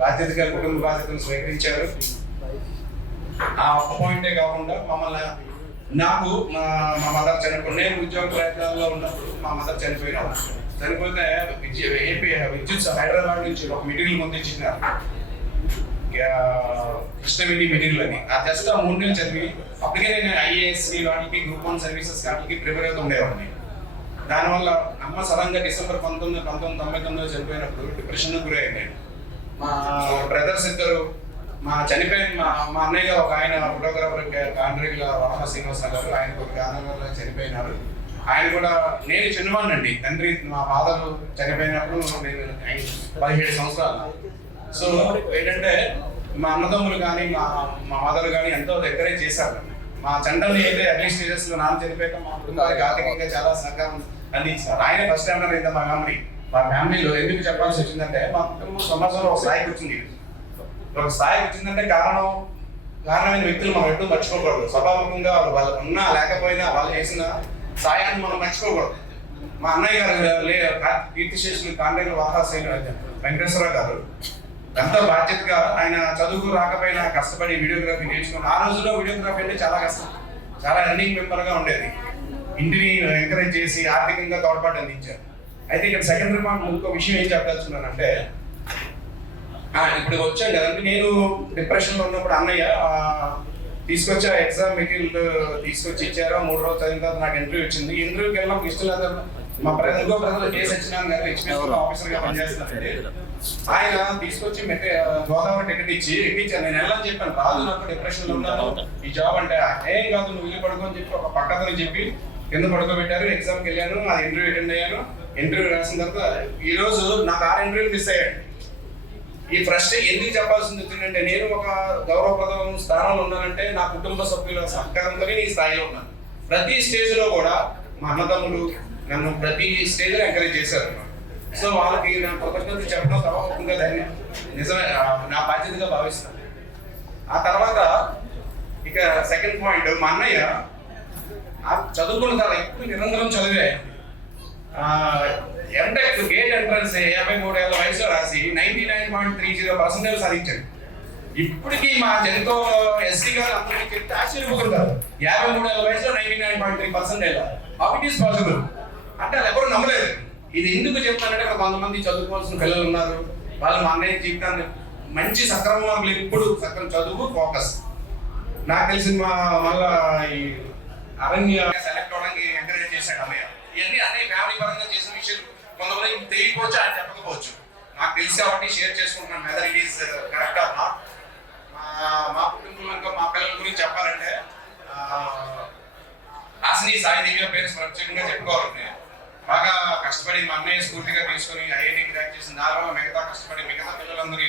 బాధ్యతగా కుటుంబ బాధ్యతను స్వీకరించారు. ఆ ఒక్క పాయింటే కాకుండా మమ్మల్ని, నాకు మా మదర్ చనిపోయి, నేను ఉద్యోగ ప్రయత్నాల్లో ఉన్నప్పుడు మా మదర్ చనిపోతే విద్యుత్ హైదరాబాద్ నుంచి ఒక మెటీరియల్ పంపించినారు, కృష్ణవేణి మెటీరియల్ అని. ఆ జస్ట్ 3 నెలలు చదివి అప్పటికే నేను ఐఏఎస్సి వాటికి, గ్రూప్ 1 సర్వీసెస్ వాటికి ప్రిపేర్ అవుతూ ఉండేవాడిని. దానివల్ల అమ్మ సడన్గా December 1999 చనిపోయినప్పుడు డిప్రెషన్ గురయ్యాను నేను. మా బ్రదర్స్ ఇద్దరు, మా అన్నయ్య గారు ఒక ఆయన ఫోటోగ్రాఫర్ కాండ్రిగిల వరహ శ్రీనివాసరావు గారు, ఆయన ఒక గానంలో చనిపోయినారు. ఆయన కూడా, నేను చిన్నవాడినండి, తండ్రి మా ఫాదర్ చనిపోయినప్పుడు నేను 17 సంవత్సరాలు. సో ఏంటంటే మా అన్నదమ్ములు కానీ మా మదర్ కానీ ఎంతో ఎంకరేజ్ చేశారు. మా చండల్ని అయితే అర్లీ స్టేజెస్ లో నాన్న చనిపోయాక మా కుటుంబానికి ఆర్థికంగా చాలా సహకారం అందించారు. ఆయన ఫస్ట్ టైం అయిందా మా ఫ్యామిలీలో. ఎందుకు చెప్పాల్సి వచ్చిందంటే మా కుటుంబం సమాజంలో ఒక స్థాయికి వచ్చింది. ఒక స్థాయికి వచ్చిందంటే కారణం కారణమైన వ్యక్తులు మనం ఎప్పుడూ మర్చిపోకూడదు. స్వభావకంగా వాళ్ళు ఉన్నా లేకపోయినా వాళ్ళు చేసిన సాయాన్ని మనం మర్చిపోకూడదు. మా అన్నయ్య గారు కీర్తిశేషులు కాండ్రేని వాహాశ్రీ వెంకటేశ్వరరావు గారు ఎంతో బాధ్యతగా ఆయన చదువుకు రాకపోయినా కష్టపడి వీడియోగ్రఫీ నేర్చుకుని, ఆ రోజుల్లో వీడియోగ్రఫీ అంటే చాలా కష్టం, చాలా రన్నింగ్ మెంబర్గా ఉండేది. ఇంటిని ఎంకరేజ్ చేసి ఆర్థికంగా తోడ్పాటు అందించారు. అయితే ఇక్కడ సెకండరీ పాయింట్ ఇంకో విషయం ఏం చెప్పదలుచున్నానంటే, ఇప్పుడు వచ్చాను కదండి, నేను డిప్రెషన్లో ఉన్నప్పుడు అన్నయ్య తీసుకొచ్చి ఆ ఎగ్జామ్ మెటీరియల్ తీసుకొచ్చి ఇచ్చారు. 3 రోజులు చదివిన తర్వాత నాకు ఇంటర్వ్యూ వచ్చింది. ఇంటర్వ్యూకి వెళ్ళినప్పుడు ఇష్టం లేదు. మా ఇంకో బ్రదర్ కే సత్యనారాయణ గారు హెచ్పిఎస్ ఆఫీసర్గా పనిచేస్తున్నారండి. ఆయన తీసుకొచ్చి గోదావరి టికెట్ ఎక్కించాను. నేను వెళ్ళని చెప్పాను, రాదు నాకు డిప్రెషన్లో ఉన్నాను, ఈ జాబ్ అంటే ఏం కాదు నువ్వు ఇల్లు పడుకో అని చెప్పి ఒక పక్కదని చెప్పి కింద పడుకోబెట్టారు. ఎగ్జామ్కి వెళ్ళాను, ఆ ఇంటర్వ్యూ అటెండ్ అయ్యాను. ఇంటర్వ్యూ రాసిన తర్వాత ఈ రోజు నాకు 6 ఇంటర్వ్యూలు మిస్ అయ్యాడు. ఈ ఫ్రస్ట్రేషన్ ఎందుకు చెప్పాల్సింది వచ్చిందంటే, నేను ఒక గౌరవప్రదమైన స్థానంలో ఉన్నానంటే నా కుటుంబ సభ్యుల సహకారంతోనే ఈ స్థాయిలో ఉన్నాను. ప్రతి స్టేజ్లో కూడా మా అన్నదమ్ములు నన్ను ప్రతి స్టేజ్లో ఎంకరేజ్ చేశారు. సో వాళ్ళకి నా కృతజ్ఞత చెప్పడం సభాముఖంగా దాన్ని నిజమే నా బాధ్యతగా భావిస్తాను. ఆ తర్వాత ఇక సెకండ్ పాయింట్, మా అన్నయ్య చదువుకున్న తర్వాత ఎప్పుడు నిరంతరం చదివే ఎంటెక్ గేట్ ఎంట్రన్స్ 53 ఏళ్ల వయసులో రాసి 99.30% సాధించాడు. ఇప్పటికీ మా జనతో ఎస్సీ గారు అందరికీ చెప్తే ఆశ్చర్యపోతుంటారు. 53 ఏళ్ల వయసులో 99.3% హౌ ఇట్ ఈస్ పాసిబుల్ అంటే వాళ్ళు ఎవరు నమ్మలేదు. ఇది ఎందుకు చెప్తానంటే, ఇక్కడ కొంతమంది చదువుకోవాల్సిన పిల్లలు ఉన్నారు. వాళ్ళు మా అన్నయ్య జీవితాన్ని మంచి సక్రమ మార్కులు, ఎప్పుడు సక్రమ చదువు ఫోకస్. నాకు తెలిసిన మళ్ళా ఈ అరణ్య సెలెక్ట్ అవడానికి ఎంకరేజ్ చేశాడు అన్నయ్య. ఇవన్నీ అన్నయ్య ఫ్యామిలీ పరంగా చేసిన విషయాలు కొంతమంది తెలియకపోవచ్చు, ఆయన చెప్పకపోవచ్చు. నాకు తెలిసి కాబట్టి షేర్ చేసుకుంటున్నాను. Whether it is correct or not. మా కుటుంబంలో మా పిల్లల గురించి చెప్పాలంటే, అసలు ఈ సాయి దివ్య పేరు ప్రత్యేకంగా చెప్పుకోవాలంటే, బాగా కష్టపడి మా అన్నయ్య స్ఫూర్తిగా తీసుకొని ఐఐటీ క్రాక్ చేసిన దానివల్ల మిగతా కష్టపడి మిగతా పిల్లలందరూ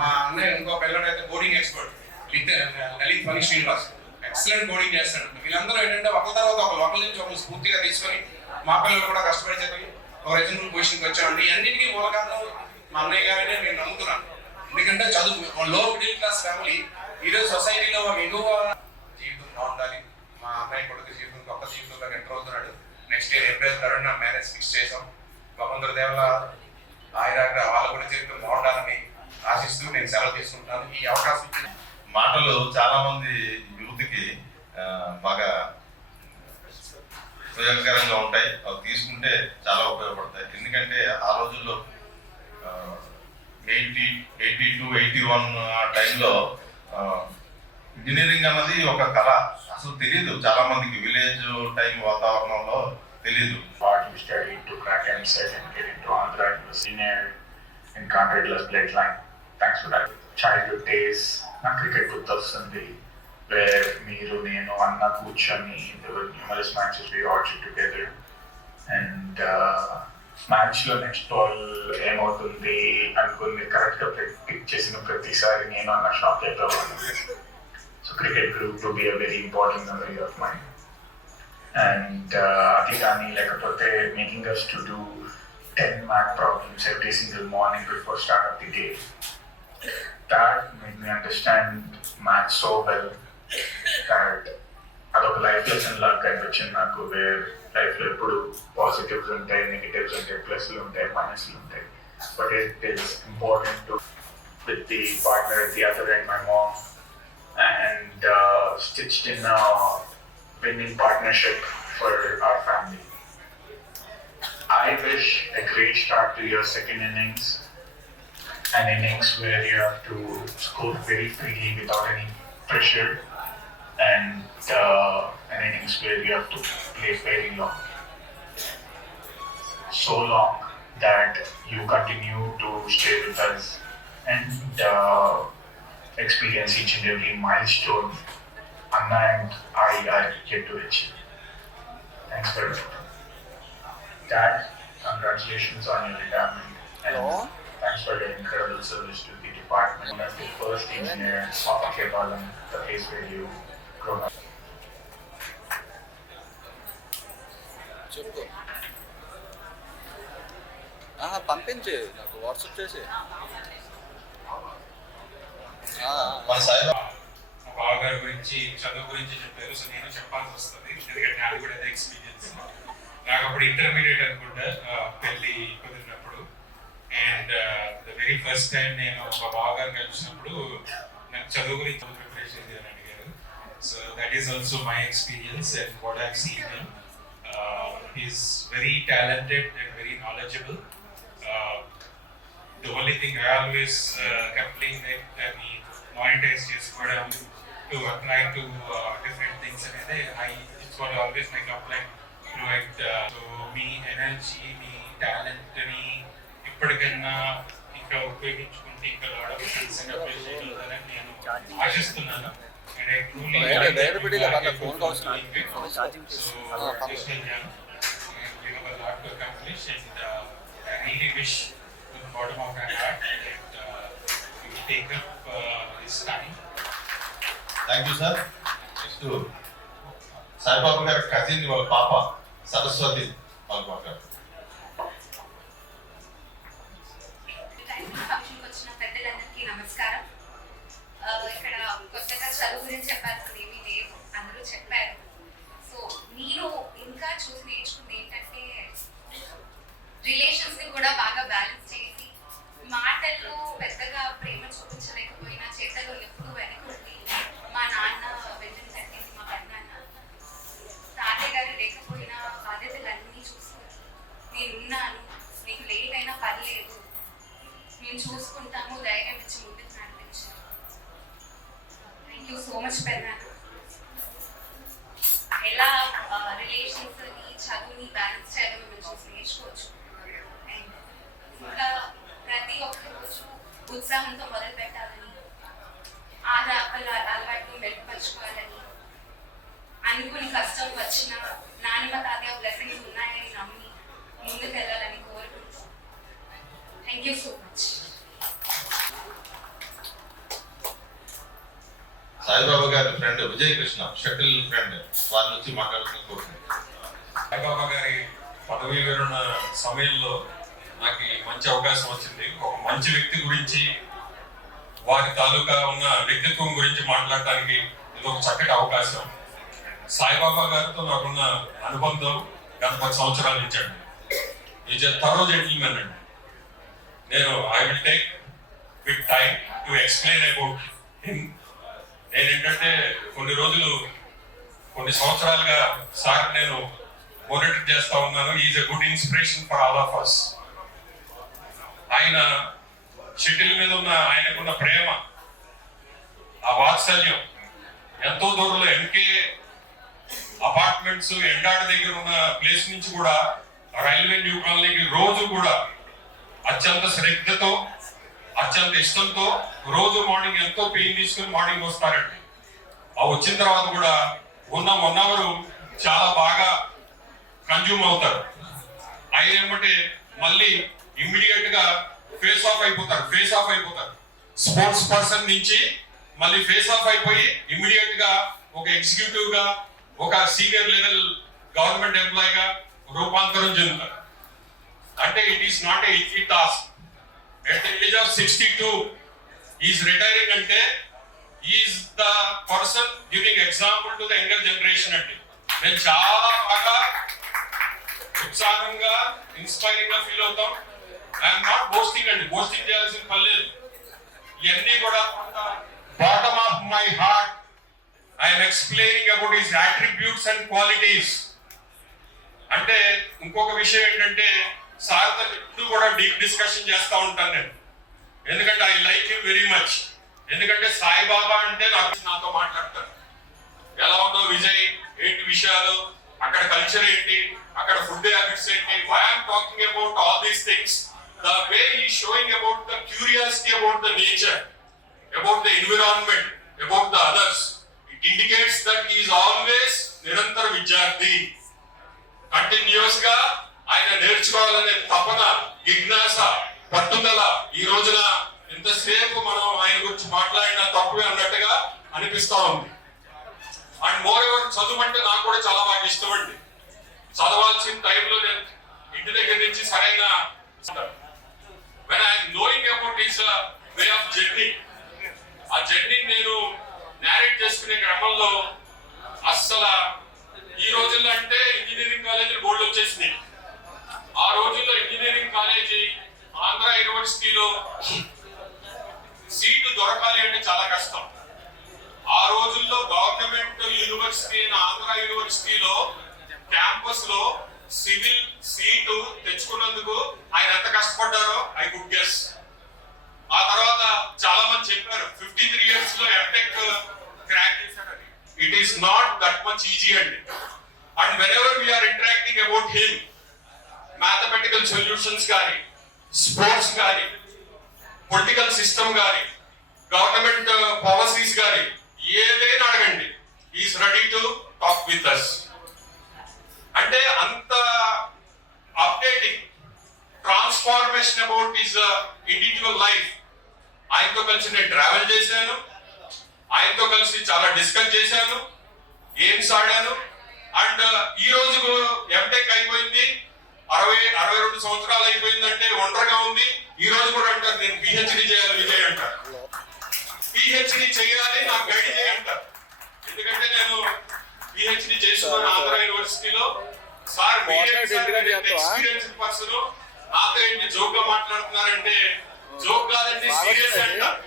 మా అన్నయ్య ఇంకో పిల్లడు అయితే boarding expert Lalit Phani Srinivas excellent boarding చేస్తాడు. వీళ్ళందరూ ఏంటంటే ఒకరి తర్వాత ఒకరి నుంచి ఒకరు స్ఫూర్తిగా తీసుకొని మా పిల్లలు కూడా కష్టపడి చదివి ఒక రీజనబుల్ పొజిషన్కి వచ్చామండి. అన్నింటికీ మూల కారణం మా అన్నయ్య గారనే నేను నమ్ముతున్నాను. ఎందుకంటే చదువు లో మిడిల్ క్లాస్ ఫ్యామిలీ ఈరోజు సొసైటీలో ఎగువ జీవితం బాగుండాలి. మా అన్నయ్య కొడుకు జీవితం కొత్త జీవితంలో ఎంటర్ అవుతున్నాడు. నెక్స్ట్ ఇయర్ ఏప్రిల్ 3 నా మ్యారేజ్ ఫిక్స్ చేసాం. భగవంతుడి దేవుల ఆయన వాళ్ళ కూడా జీవితం బాగుండాలని ఆశిస్తూ నేను సెలవు తీసుకుంటాను. ఈ అవకాశం ఇచ్చిన మాటలు చాలా మంది యూత్కి బాగా ఉపయోగకరంగా ఉంటాయి. అవి తీసుకుంటే చాలా ఉపయోగపడతాయి. ఎందుకంటే ఆ రోజుల్లో 82, 81 ఆ టైంలో ఇంజనీరింగ్ అన్నది ఒక కళ. అసలు తెలియదు చాలా మందికి, విలేజ్ టైం వాతావరణంలో తెలియదు. We studied to crack MSET and get into Andhra Senior in contactless bloodline. Thanks for that. Childhood days, na cricket guttosthundi, where meeru nenu anna kuchoni, there were numerous matches we watched together, and match lo next ball ఏమవుతుంది అనుకుని correct గా pick చేసిన ప్రతిసారి నేను అన్న shock అయిపోయాను. So cricket grew to be a very important memory of mine. And adi gaani lekapothe making us to do 10 math problems every single morning before start of the day. That made me understand math so well that adoka life lesson la kanipichinది నాకు. where life lo eppudu positives untayi, negatives untayi, pluslu untayi, minuslu untayi, but it is important to with the partner at the other end, my mom, and stitched in a winning partnership for our family. I wish a great start to your second innings, an innings where you have to score very freely without any pressure, and an innings where you have to play very long. So long that you continue to stay with us and experience each and every milestone Anna and I are yet to achieve. Thanks for that. Congratulations on your retirement. And thanks for your incredible service to the department. As the first engineer of Kevalam, the place where you grew up. చెప్పు. పంపించే నాకు WhatsApp చేసి. మన సాయిబాబా మంచి చదువు గురించి చెప్పారు. So నేను చెప్పాల్సి వస్తుంది, ఎందుకంటే నాది కూడా అదే ఎక్స్పీరియన్స్. నాకు అప్పుడు ఇంటర్మీడియట్ అనుకుంటా పెళ్ళి కుదిరినప్పుడు. And the very first time నేను ఒక బావగారు కలిసినప్పుడు నాకు చదువు గురించి ప్రిపరేషన్ చేయాలని అడిగారు. So that is also my experience and what I seen him. He's very talented and very knowledgeable. The only thing I always complain that we monetize చేసుకోవడం to apply to different things అనేది it's what always my complaint throughout. So me energy, me talent ని ఇప్పటికైనా ఇంకా ఉపయోగించుకుంటే ఇంకా lot of things ని appreciate అవుతారని నేను ఆశిస్తున్నాను. And I truly ఫోన్ కావచ్చు. We have a lot to accomplish, and I really wish from the bottom of my heart that you will take up this time. Thank you sir. Next Saibaba గారి cousin వాళ్ళ పాప సరస్వతి వాళ్ళు మాట్లాడారు. ఫంక్షన్కి వచ్చిన పెద్దలందరికీ నమస్కారం. ఇక్కడ కొత్తగా చదువు గురించి చెప్పాల్సింది ఏమీ లేదు, అందరూ చెప్పారు. సో నేను ఇంకా చూసి నేర్చుకుంది ఏంటంటే రిలేషన్స్ ని కూడా బాగా బ్యాలెన్స్ చేసి, మాటల్లో పెద్దగా ప్రేమ చూపించలేకపోయినా చేతల్లో ఎప్పుడు వెనకుండి మా నాన్న వెళ్ళిన జరిగింది. మా పెద్దనాన్న తాతయ్య గారు లేకపోయినా బాధ్యతలన్నీ చూసుకుని నేనున్నాను, నీకు లేట్ అయినా పర్లేదు, నేను చూసుకుంటాము, ధైర్యం ఇచ్చి ముందుకు నడిపించాను. థ్యాంక్ యూ సో మచ్ పెద్దనాన్న. ఎలా రిలేషన్స్ ని చదువుని బ్యాలెన్స్ చేయడం మేము చూసి నేర్చుకోవచ్చు. అండ్ ఇంకా ప్రతి ఒక్క రోజు ఉత్సాహంతో మొదలు పెట్టాలని, అలవాట్లు మెరుగుపరుచుకోవాలని, అనుకుని కష్టం వచ్చిన నాన్నమ్మ తాతయ్య బ్లెస్సింగ్స్ ఉన్నాయని నమ్మి ముందుకు వెళ్ళాలని కోరుకుంటూ thank you so much. Saibaba గారి friend Vijay Krishna shuttle friend వారి నుంచి మాట్లాడుతున్న కోరుకుంటున్నాను. సాయిబాబా గారి పదవీ విరమణ సమయంలో నాకు ఈ మంచి అవకాశం వచ్చింది. ఒక మంచి వ్యక్తి గురించి, వారి తాలూకా ఉన్న వ్యక్తిత్వం గురించి మాట్లాడటానికి ఇది ఒక చక్కటి అవకాశం. సాయిబాబా గారితో నాకున్న అనుబంధం గత 10 సంవత్సరాల నుంచి అండి. ఈజ్ ఎ థరో జెంటిల్మెన్ అండి. నేను I will take big time to explain about him. నేనేంటంటే కొన్ని సంవత్సరాలుగా సార్ నేను మానిటర్ చేస్తా ఉన్నాను. Is a good inspiration for all of us. ఆయన షటిల్ మీద ఉన్న ఆయనకున్న ప్రేమ, ఆ వాత్సల్యం ఎంతో దూరంలో ఎంకే అపార్ట్మెంట్స్ ఎండాడ దగ్గర ఉన్న ప్లేస్ నుంచి కూడా రైల్వే న్యూ కాలనీకి రోజు కూడా అత్యంత శ్రద్ధతో, అత్యంత ఇష్టంతో రోజు మార్నింగ్ ఎంతో పెయిన్ తీసుకుని మార్నింగ్ వస్తారండి. ఆ వచ్చిన తర్వాత కూడా ఉన్న 1 అవర్ చాలా బాగా కన్జ్యూమ్ అవుతారు. అయినప్పటి మళ్ళీ ఇమ్మీడియట్ గా ఫేస్ ఆఫ్ అయిపోతారు. స్పోర్ట్స్ పర్సన్ నుంచి మళ్ళీ ఫేస్ ఆఫ్ అయిపోయి ఇమ్మీడియట్ గా ఒక ఎగ్జిక్యూటివ్ గా, ఒక సీనియర్ లెవెల్ గవర్నమెంట్ ఎంప్లాయ్ గా రూపాంతరం చెందుతారు. అంటే it is not a easy task. At the age of 62, he is retiring ante he is the person giving example to the younger generation ante. నేను చాలా బాగా ఉత్సాహంగా, ఇన్స్పైరింగ్ గా ఫీల్ అవుతాం. ఐఎమ్ నాట్ బోస్టింగ్ అండి, బోస్టింగ్ చేయాల్సిన పని లేదు. ఇవన్నీ కూడా bottom of my heart I'm explaining about his attributes and qualities. అంటే ఇంకొక విషయం ఏంటంటే సార్తో ఎప్పుడు కూడా డీప్ డిస్కషన్ చేస్తూ ఉంటాను నేను, ఎందుకంటే I like him very much. ఎందుకంటే సాయిబాబా అంటే నాతో మాట్లాడతారు. ఎలా ఉందో విజయ్, ఏంటి విషయాలు, అక్కడ కల్చర్ ఏంటి, అక్కడ ఫుడ్ హ్యాబిట్స్ ఏంటి, why I'm talking about all these things, the way he showing about the curiosity about the nature, about the environment, about the others. It indicates that he is always నిరంతర విద్యార్థి. Continuous గా ఆయన నేర్చుకోవాలనే తపన, జిజ్ఞాస, పట్టుదల. ఈ రోజున ఎంతసేపు మనం ఆయన గురించి మాట్లాడినా తక్కువే అన్నట్టుగా అనిపిస్తా ఉంది. అండ్ మోర్ ఎవర్ చదువు అంటే నాకు కూడా చాలా బాగా ఇష్టం అండి. చదవాల్సిన టైంలో నేను ఇంటి దగ్గర నుంచి సరైన when I am knowing about his way of journey, ఆ జర్నీ నేను నేరేట్ చేసుకునే క్రమంలో అస్సలు ఈ రోజుల్లో అంటే ఇంజనీరింగ్ కాలేజీలు బోర్డు వచ్చేసినాయి. ఆ రోజుల్లో ఇంజనీరింగ్ కాలేజీ ఆంధ్ర యూనివర్సిటీలో సీటు దొరకాలి అంటే చాలా కష్టం. ఆ రోజుల్లో గవర్నమెంట్ యూనివర్సిటీ అయిన ఆంధ్ర యూనివర్సిటీలో క్యాంపస్ లో సివిల్ సీటు తెచ్చుకున్నందుకు ఆయన ఎంత కష్టపడ్డారో ఐ కుడ్ గెస్. ఆ తర్వాత చాలా మంది చెప్పారు 53 years లో ఎంటెక్ క్రాక్ చేశారని. It is not that much easy అండి. And whenever we are interacting about him, mathematical solutions కానీ, స్పోర్ట్స్ కానీ, పొలిటికల్ సిస్టమ్ కానీ, గవర్నమెంట్ పాలసీస్ కానీ ఏదైనా అడగండి, is ready to talk with us. అంటే అంత updating transformation about his individual life. ఆయనతో కలిసి నేను ట్రావెల్ చేశాను, ఆయనతో కలిసి చాలా డిస్కస్ చేశాను, గేమ్స్ ఆడాను. అండ్ ఈ రోజు ఎంటెక్ అయిపోయింది, 62 సంవత్సరాలు అయిపోయిందంటే ఒంటరిగా ఉంది. ఈ రోజు కూడా అంటారు నేను పిహెచ్డి చేయాలి విజయ్ అంటారు. పిహెచ్డి చేయాలి నాకు గైడ్ చేయంటారు. ఎందుకంటే నేను పిహెచ్డి చేస్తున్నాను ఆంధ్ర యూనివర్సిటీలో. సార్ ఎక్స్పీరియన్స్ పర్సన్ నాతో ఏంటి జోక్ గా మాట్లాడుతున్నారంటే జోక్ కాదండి, సీరియస్ అంటారు.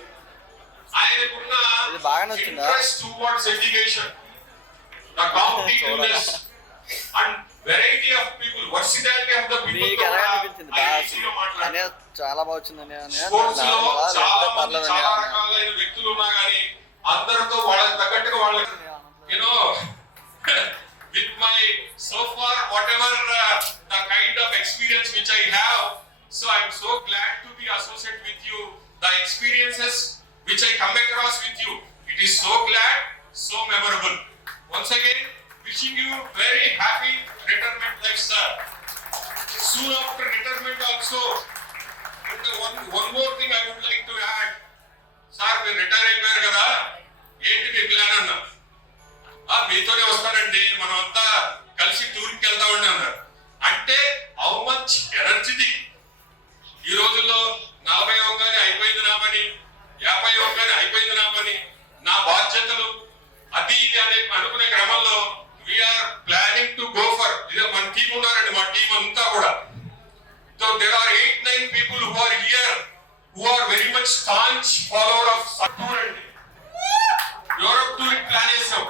ఆయనకున్న interest towards education, the competitiveness and variety of people, versatility of the people చాలా బాగా వచ్చిందని. స్పోర్ట్స్ లో చాలా మంది చాలా రకాలైన వ్యక్తులు ఉన్నా గానీ అందరితో వాళ్ళకి తగ్గట్టుగా వాళ్ళకి you know with my so far whatever the kind of experience which I have, so I am so glad to be associated with you. The experiences which I come across with you, it is so glad, so memorable. Once again, wishing you very happy retirement life, sir. Soon after retirement also, and one more thing I would like to add. Sir, we retire అయిపోయారు కదా, ఏంటి మీ plan అన్నా? మీతోనే వస్తానండి, మనం అంతా కలిసి టూర్కి వెళ్తామండి అన్నారు. అంటే హౌ మచ్ ఎనర్జీ. ఈ రోజుల్లో 40 అవగానే అయిపోయింది నా పని, 50 అవగానే అయిపోయింది నా పని, నా బాధ్యతలు అది ఇది అనే అనుకునే క్రమంలో we are planning to go for. ఇదే మన టీం ఉన్నారండి, మా టీం అంతా కూడా. So there are 8-9 people who are here who are very much staunch follower of Satur అండి. యూరోప్ టూర్ ప్లాన్ చేసాం,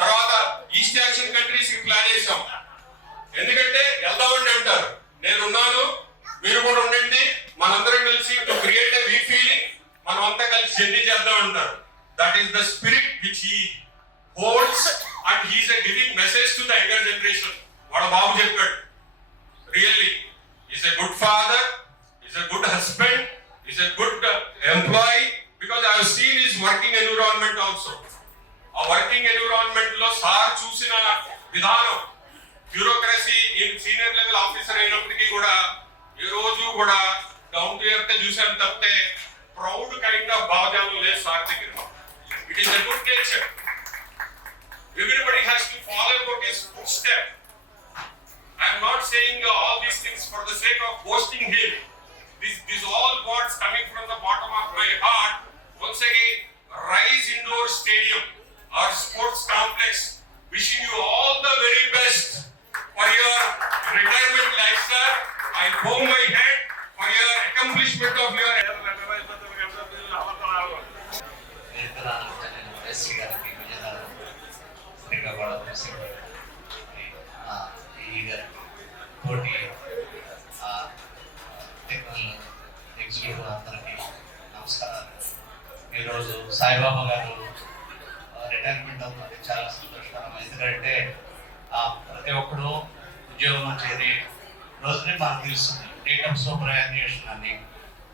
తర్వాత ఈస్ట్ ఏషియన్ కంట్రీస్ కి ప్లాన్ చేసాం. ఎందుకంటే వెళ్దామండి అంటారు, నేనున్నాను, మీరు కూడా ఉండండి, మనందరం కలిసి to create a we feeling, మనం అంతా కలిసి జర్నీ చేద్దాం అంటారు. That is the spirit which he holds and he is giving message to the younger generation. వాళ్ళ బాబు చెప్పాడు, really is a good father, is a good husband, is a good employee, because I have seen his working environment also. ఆ working environment లో sir చూసిన విధానం, bureaucracy senior level officer అయినప్పటికీ కూడా ఈ రోజు కూడా డౌన్ టు ఎర్త్ చూసాను తప్పితే ప్రౌడ్ కైండ్ ఆఫ్ భావజాలం లేదు సార్ దగ్గర. It is a good nature. Everybody has to follow about his foot step. I am not saying all these things for the sake of boasting him. This all words coming from the bottom of my heart. Once again, Rise Indoor Stadium, our sports complex, wishing you all the very best for your retirement life, sir. I bow my head for your accomplishment of your executive అందరికీ నమస్కారాలు. ఈరోజు సాయిబాబా గారు retirement అవుతుంది, చాలా సంతోషకరం. ఎందుకంటే ప్రతి ఒక్కరు ఉద్యోగంలో చేరి రోజునే మనకు తెలుస్తుంది డేట్ ఆఫ్ సూపర్యాన్యుయేషన్ అని.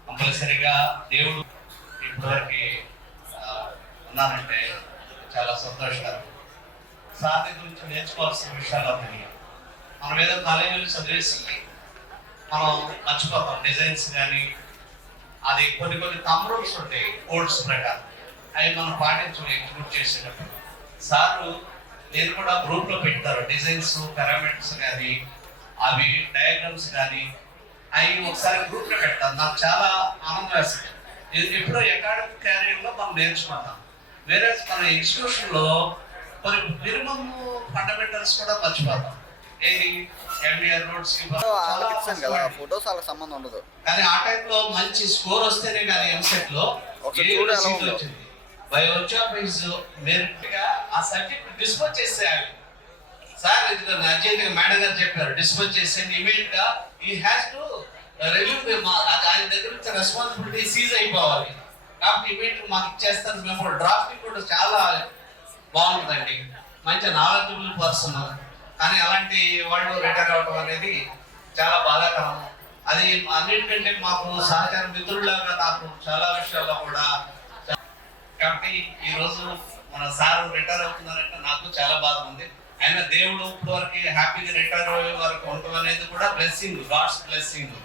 కంపల్సరీగా దేవుడు ఇప్పటివరకు ఉన్నానంటే చాలా సంతోషకరం. సాధన గురించి నేర్చుకోవాల్సిన విషయాలు ఉన్నాయి. మనం ఏదో కాలేజీలో చదివేసి మనం మర్చిపోతాం. డిజైన్స్ కానీ అది కొన్ని తమ్ముల్స్ ఉంటాయి కోడ్స్ ప్రకారం, అవి మనం పాటించం ఎగ్జిక్యూట్ చేసేటప్పుడు. సార్లు నేను కూడా గ్రూప్లో పెడతారు డిజైన్స్, పిరమిడ్స్ కానీ అవి డయాగ్రామ్స్ కానీ అవి ఒకసారి గ్రూప్లో పెడతారు. నాకు చాలా ఆనందం వేస్తుంది. ఎప్పుడో అకాడమిక్ క్యారియర్లో మనం నేర్చుకుంటాం, వేరే మన ఇన్స్టిట్యూషన్లో కొన్ని మినిమమ్ ఫండమెంటల్స్ కూడా మర్చిపోతాం. ఏది ఎంబీఆర్ రోడ్స్ కదా ఫోటోస్ వాళ్ళకి సంబంధం ఉండదు. కానీ ఆ టైంలో మంచి స్కోర్ వస్తేనే కానీ ఎంసెట్ లో వచ్చింది. బై వచ్చి మెరిట్ గా ఆ సబ్జెక్ట్ డిస్పోజ్ చేసేయాలి సార్. ఇది అర్జెంట్ గా మేడం గారు చెప్పారు, డిస్పోజ్ చేసేయండి ఇమీడియట్ గా. ఈ హ్యాస్ టు రిలీవ్ ఆయన దగ్గర నుంచి రెస్పాన్సిబిలిటీ సీజ్ అయిపోవాలి. కాబట్టి ఇమీడియట్ మాకు ఇచ్చేస్తారు. మేము డ్రాఫ్టింగ్ కూడా చాలా బాగుంటుందండి, మంచి నాలెడ్జబుల్ పర్సన్. కానీ అలాంటి వాళ్ళు రిటైర్ అవడం అనేది చాలా బాధాకరం. అది అన్నిటికంటే మాకు సహచర మిత్రుల్లాగా నాకు చాలా విషయాల్లో కూడా. కాబట్టి ఈరోజు మన సార్ రిటైర్ అవుతున్నారంటే నాకు చాలా బాధ ఉంది. ఆయన దేవుడు ఇప్పుడు వరకు హ్యాపీగా రిటైర్ అయ్యే వరకు ఉండటం అనేది కూడా బ్లెస్సింగ్, గాడ్స్ బ్లెస్సింగ్.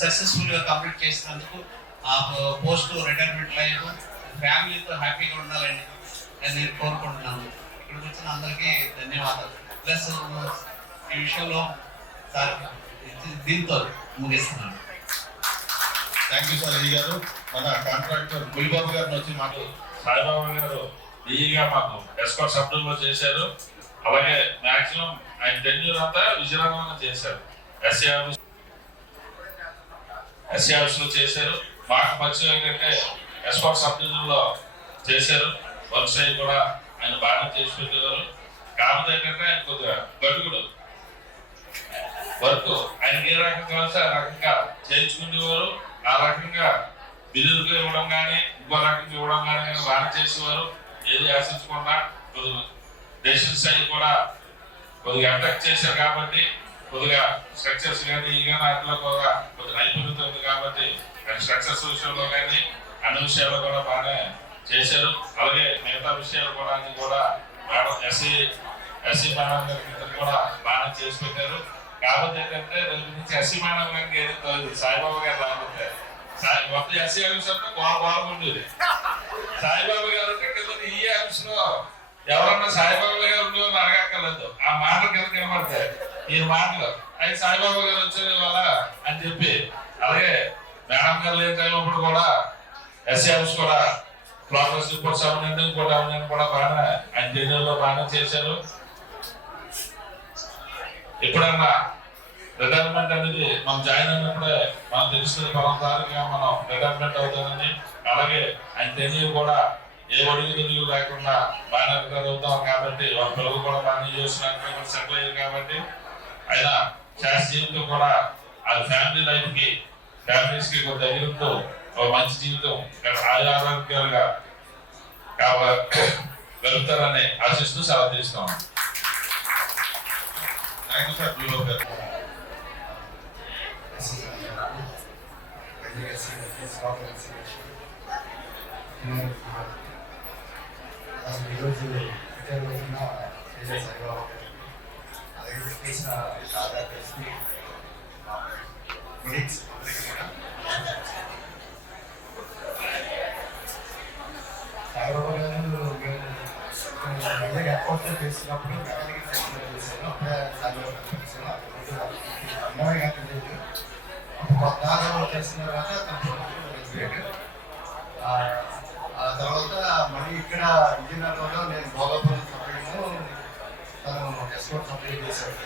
సక్సెస్ఫుల్ గా కంప్లీట్ చేసినందుకు ఆ పోస్ట్ రిటైర్మెంట్ లైఫ్ ఫ్యామిలీతో హ్యాపీగా ఉండాలని నేను కోరుకుంటున్నాను. ఇక్కడికి వచ్చిన అందరికీ ధన్యవాదాలు. ప్లస్ ఈ విషయంలో సార్ దీంతో ముగిస్తున్నాను. థ్యాంక్ యూ సార్ ఈ గారు. మన కాంట్రాక్టర్ గుల్బాబు గారిని వచ్చి మాకు సాయిబాబా గారు ఈగా మాకు ఎస్కాట్ సబ్లో చేశారు. అలాగే మాక్సిమం ఆయన టెన్యూర్ అంతా విజయనగరంలో చేశారు. ఎస్సీ ఆఫీస్ లో చేశారు. మాకు పరిచయం ఏంటంటే ఎస్కాట్ సబ్ డివిజన్లో చేశారు. వర్క్ సైడ్ కూడా ఆయన బాగా చేసి పెట్టేవారు. కాకపోతే ఏంటంటే ఆయన కొద్దిగా గడుగుడు వర్క్ ఆయనకి ఏ రకంగా కావాల్సి ఆ రకంగా చేయించుకునేవారు. ఆ రకంగా బిల్లులకు ఇవ్వడం కానీ ఇంకో రకంగా ఇవ్వడం కానీ బాగా చేసేవారు. ఏది ఆశించకుండా కొద్దిగా డెసిషన్ సైడ్ కూడా కొద్దిగా అటాక్ చేశారు. కాబట్టి కొద్దిగా స్ట్రక్చర్స్ కానీ ఈ కానీ వాటిలో కూడా కొద్దిగా నైపుణ్యత ఉంది. కాబట్టి స్ట్రక్చర్స్ విషయంలో కానీ అన్ని విషయాల్లో కూడా బాగానే చేశారు. అలాగే మిగతా విషయాలు కూడా అన్ని కూడా ఎస్సీ మేడం గారికి కూడా బాగా చేసి పెట్టారు. కాబట్టి ఏంటంటే రేపు నుంచి ఎస్సీ మేడం గారికి ఏదైతే సాయిబాబా గారు రాకపోతే మొత్తం ఎస్సీ ఆఫీస్ అంతా గోడ ఉండేది. సాయిబాబా గారు అంటే కింద ఈ ఆఫీస్ లో ఎవరన్నా సాయిబాబా గారు ఉండేవాళ్ళు అడగక్కర్లేదు. ఆ మాటలు కింద కనబడతాయి ఈ మాటలు. అయితే సాయిబాబా గారు వచ్చే వల్ల అని చెప్పి అలాగే మేడం గారు లేని టైంలో కూడా ఎస్సీ ఆఫీస్ కూడా ప్రోగ్రెస్ రిపోర్ట్స్ అవన్నీ కూడా బాగా ఆయన జైల్లో బాగా చేశారు. ఎప్పుడన్నా రిటైర్మెంట్ అనేది మనం జాయిన్ అయినప్పుడే మనం తెలుస్తుంది పరంతారుగా మనం రిటైర్మెంట్ అవుతామని. అలాగే ఆయన టెన్యూర్ కూడా ఏ ఒడిగు లేకుండా బాగా రిటైర్ అవుతాం. కాబట్టి వాళ్ళ పిల్లలు కూడా బాగా చేసినట్టు సెటిల్ అయ్యారు. కాబట్టి ఆయన శాస్త్ర జీవితం కూడా వాళ్ళ ఫ్యామిలీ లైఫ్ కి ఫ్యామిలీస్ కి కొంత దగ్గరతో ఒక మంచి జీవితం ఆరోగ్యాలుగా వెళ్తారని ఆశిస్తూ సెలవు తీస్తాం. Thank you sir. ఈరోజు రిటైర్ అవుతున్న సాయిబాబా అలాగే చేసిన సాయిబాబా గారు ఎయిర్పోర్ట్లో చేసినప్పుడు చేశాను. అప్పుడే అన్నమే కాదు తెలియదు. కొత్త చేసిన తర్వాత ఆ తర్వాత మళ్ళీ ఇక్కడ విజయనగరంలో నేను భోగాపురం సపరేట్ను తను ఎస్కోట్ సపరేట్ చేశాడు.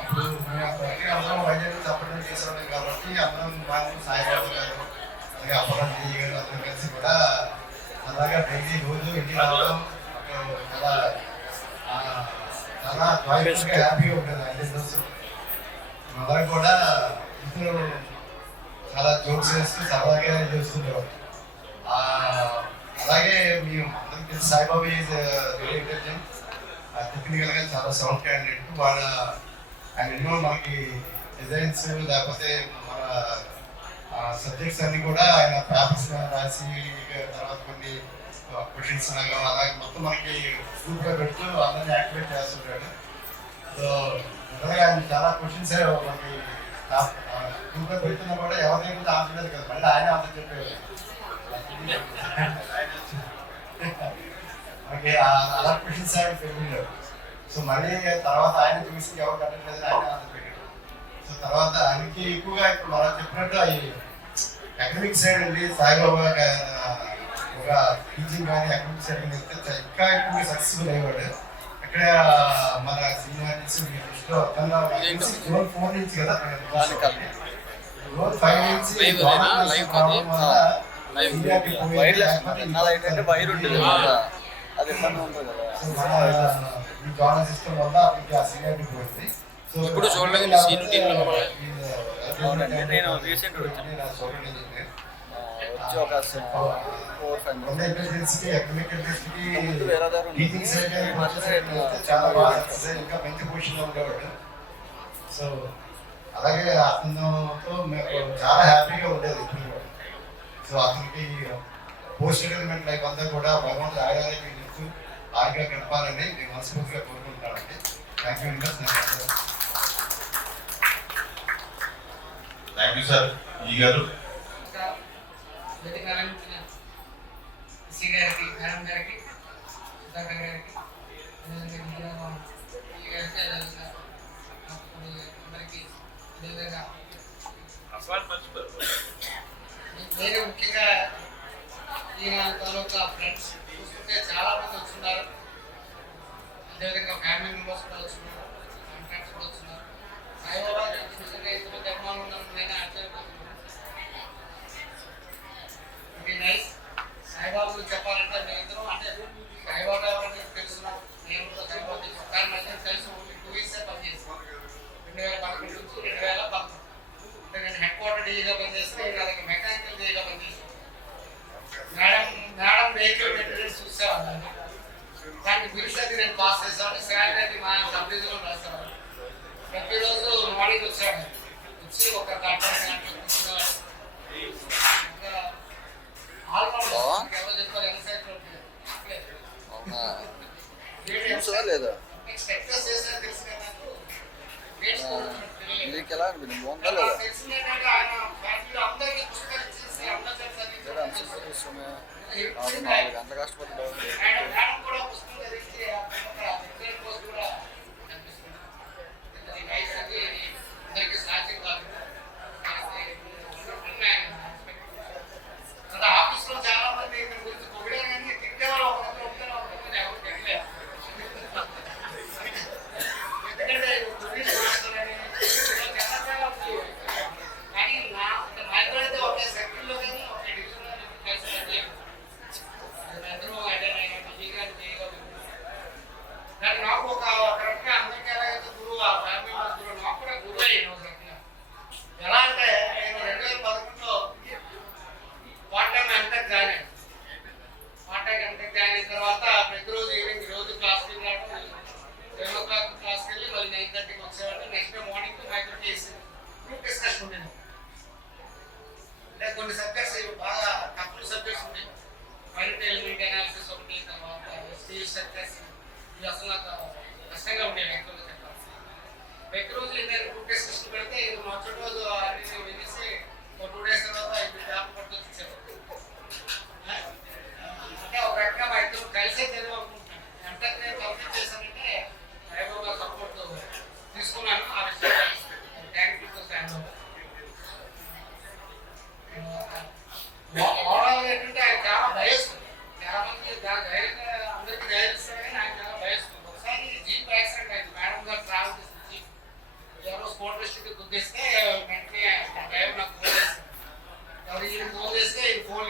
అప్పుడు మేము అక్కడికి అందరం వైద్యులు సపరేట్ చేసేవాళ్ళం కాబట్టి అందరం బాగా సాయిబాబా గారు అలాగే అప్పలం గారు అందరం కలిసి కూడా అలాగా డైలీ రోజు ఇంటికి రావడం చాలా చాలా జాయిగా హ్యాపీగా ఉంటుంది. అన్ని దోస్తులు అందరం కూడా ఇద్దరు చాలా జోక్స్ చేస్తూ సరదాగా చేస్తుండేవాడు. అలాగే మేము అందరికి తెలిసి సాయిబాబా ఈజ్ వెరీ ఇంటెలిజెంట్, టెక్నికల్గా చాలా సౌండ్ క్యాండిడేట్. వాళ్ళ ఆయన ఎన్నో మనకి డిజైన్స్ లేకపోతే మన సబ్జెక్ట్స్ అన్ని కూడా ఆయన పేపర్స్ రాసి తర్వాత కొన్ని క్వశ్చన్స్ అలాగే మొత్తం మనకి గ్రూప్గా పెడుతూ అందరినీ యాక్టివేట్ చేస్తుంటాడు. సో అలాగే ఆయన చాలా క్వశ్చన్స్ మనకి గ్రూప్గా పెడుతున్నా కూడా ఎవరి దగ్గర ఆన్సర్ లేదు కదా, మళ్ళీ ఆయన ఆన్సర్ చెప్పేవారు. మనకి అలా క్వశ్చన్స్ ఆయన పెట్టిండారు. సో మళ్ళీ తర్వాత ఆయన చూసి ఎవరు కట్టట్లేదు ఆయన ఆన్సర్ పెట్టాడు. సో తర్వాత ఆయనకి ఎక్కువగా ఇప్పుడు మనం చెప్పినట్టు అవి అకాడమిక్ సైడ్ అండి సాయిబాబా ఒక టీచింగ్ కానీ అకౌంట్ సెట్టింగ్ వెళ్తే ఇంకా ఎక్కువ సక్సెస్ఫుల్ అయ్యేవాడు. అక్కడ మన సీనియారిటీస్ దృష్టిలో జోన్ 4 నుంచి కదా జోన్ 5 నుంచి రావడం వల్ల సీనియారిటీ వైర్ ఉంటుంది అది ఇబ్బంది ఉంటుంది కదా. సో మన ఈ జాయిన్ సిస్టమ్ వల్ల అప్పటికి ఆ సీనియారిటీ పోయింది. సో ఇప్పుడు చూడలేదు సీనియర్ టీంలో నేను రీసెంట్ వచ్చి ఒక 4-5 మంత్స్ చాలా బాగా ఇంకా మంచి పొజిషన్లో ఉండేవాడు. సో అలాగే అతనితో మేము చాలా హ్యాపీగా ఉండేది ఇప్పుడు. సో అతనికి పోస్ట్ రిటైర్మెంట్ లైఫ్ అంతా కూడా భగవంతుడు ఆయుధాలకి ఇస్తూ ఆగిగా గడపాలని నేను మనస్ఫూర్తిగా కోరుకుంటానండి. Thank you very much. Thank you sir. ఈ గారు గారికి, మేడం గారికి, సుధాకర్ గారికి, అందరికీ అదేవిధంగా నేను ముఖ్యంగా ఈయన తాలూకా ఫ్రెండ్స్ చూస్తుంటే చాలా మంది వస్తున్నారు. అదేవిధంగా ఫ్యామిలీ మెంబర్స్ కూడా వస్తున్నారు, కాంట్రాక్ట్స్ కూడా వస్తున్నారు. సాయిబాబా నిజంగా ఎంతమంది అభిమానులు ఉన్నారు నేను ఆశ్చర్యపోతున్నాను. ఇది నైస్. సాయిబాబా గురించి చెప్పాలంటే మేము ఇద్దరం అంటే సాయిబాబా ఎవరని తెలుసున్నాం, నేను కూడా సాయిబాబా తెలుసు. కానీ మధ్య తెలుసు 2 వీక్స్ పనిచేస్తాం 2011 నుంచి 2011. అంటే నేను హెడ్ క్వార్టర్ డీగా పనిచేస్తే నా దగ్గర మెకానికల్ డీగా పనిచేస్తాను. మేడం వెహికల్ మెయింటెనెన్స్ చూసేవాళ్ళని దానికి బిల్స్ అది నేను పాస్ చేసేవాడిని. శాలరీ మా సబ్ డివిజన్లో రాసేవాడు. ప్రతిరోజు మార్నింగ్ వచ్చాడు, వచ్చి ఒక గంట గంటలు కూర్చునేవాడు. ఇంకా ఆల్మోస్ట్ ఎవరో చెప్పారు ఎన్సైక్లో లేదా ఎక్స్పెక్టెస్ చేసినా తెలిసి నాకు మీకు ఎలా అనిపించింది? బాగుందా లేదా? తెలిసిందంటే ఆయన ఫ్యామిలీలో అందరికీ పుస్తకాలు ఇచ్చేసి అందరూ విషయమే 4 గంటలు కష్టపడ్డాడు. మేడం కూడా పుస్తకం చదివించి రిజల్ట్ పోస్ట్ కూడా కనిపిస్తుంది. అందరికీ సాధ్యం కాదు. ఆఫీస్లో చాలా మంది గురించి పొగిడే కానీ తిట్టేవాళ్ళు ఒక దగ్గర ఉంటేనే ఎవరు పెట్టలేదు. ఎందుకంటే కానీ నాయకులైతే ఒకే సర్కిల్లో కానీ ఒకే డివిజన్లో అందరూ కానీ నాకు ఒక రకంగా అందరికీ ఎలాగైతే గురువు ఆ ఫ్యామిలీ గురువు నాకు కూడా గురువు అయ్యాను ఒక రకంగా. ఎలా అంటే నేను 2011లో పార్ట్ టైం ఎంటెక్ జాయిన్ అయ్యాను. పార్ట్ టైం ఎంటెక్ జాయిన్ అయిన తర్వాత ప్రతిరోజు ఈవినింగ్ రోజు క్లాస్కి రావడం, 7 o'clock క్లాస్కి వెళ్ళి మళ్ళీ 9:30కి వచ్చేవాడు. నెక్స్ట్ డే మార్నింగ్ మైక్రోకి వేసి గ్రూప్ డిస్కషన్ ఉండేది. అంటే కొన్ని సబ్జెక్ట్స్ బాగా తక్కువ సబ్జెక్ట్స్ ఉండేవి. క్వాలిటీ ఎలిమెంట్ అనాలిసిస్ ఒకటి, తర్వాత స్టీల్ స్ట్రక్చర్స్ ఇవి అసలు నాకు కష్టంగా ఉండేవి ఎక్కువగా చెప్పాలి. ప్రతిరోజు ఇద్దరు గ్రూప్ డిస్కషన్ పెడితే మరుసటి రోజు అన్ని వినేసి ఒక 2 days తర్వాత ఇది పేపర్ పట్టుకొచ్చి ఇచ్చారు. అంటే ఒక రకంగా మా ఇద్దరు కలిసే చదువు అనుకుంటున్నాను. ఎంటెక్ నేను కంప్లీట్ చేశానంటే సాయిబాబా సపోర్ట్ తీసుకున్నాను. ఆ విషయం thank you to Saibaba. Overall ఏంటంటే ఆయన చాలా భయస్తుంది. చాలా మంది ధైర్యంగా అందరికీ ధైర్యం ఇస్తారు కానీ ఆయన చాలా భయస్తుంది. ఒకసారి జీప్ యాక్సిడెంట్ అయింది. మేడం గారు ట్రావెల్ చేసిన జీప్ ఎవరో స్పోర్ట్ డిస్ట్రిక్ట్ గుద్దేస్తే వెంటనే డ్రైవర్ నాకు ఫోన్ చేస్తాను. ఎవరు ఈయన ఫోన్ చేస్తే ఈయన ఫోన్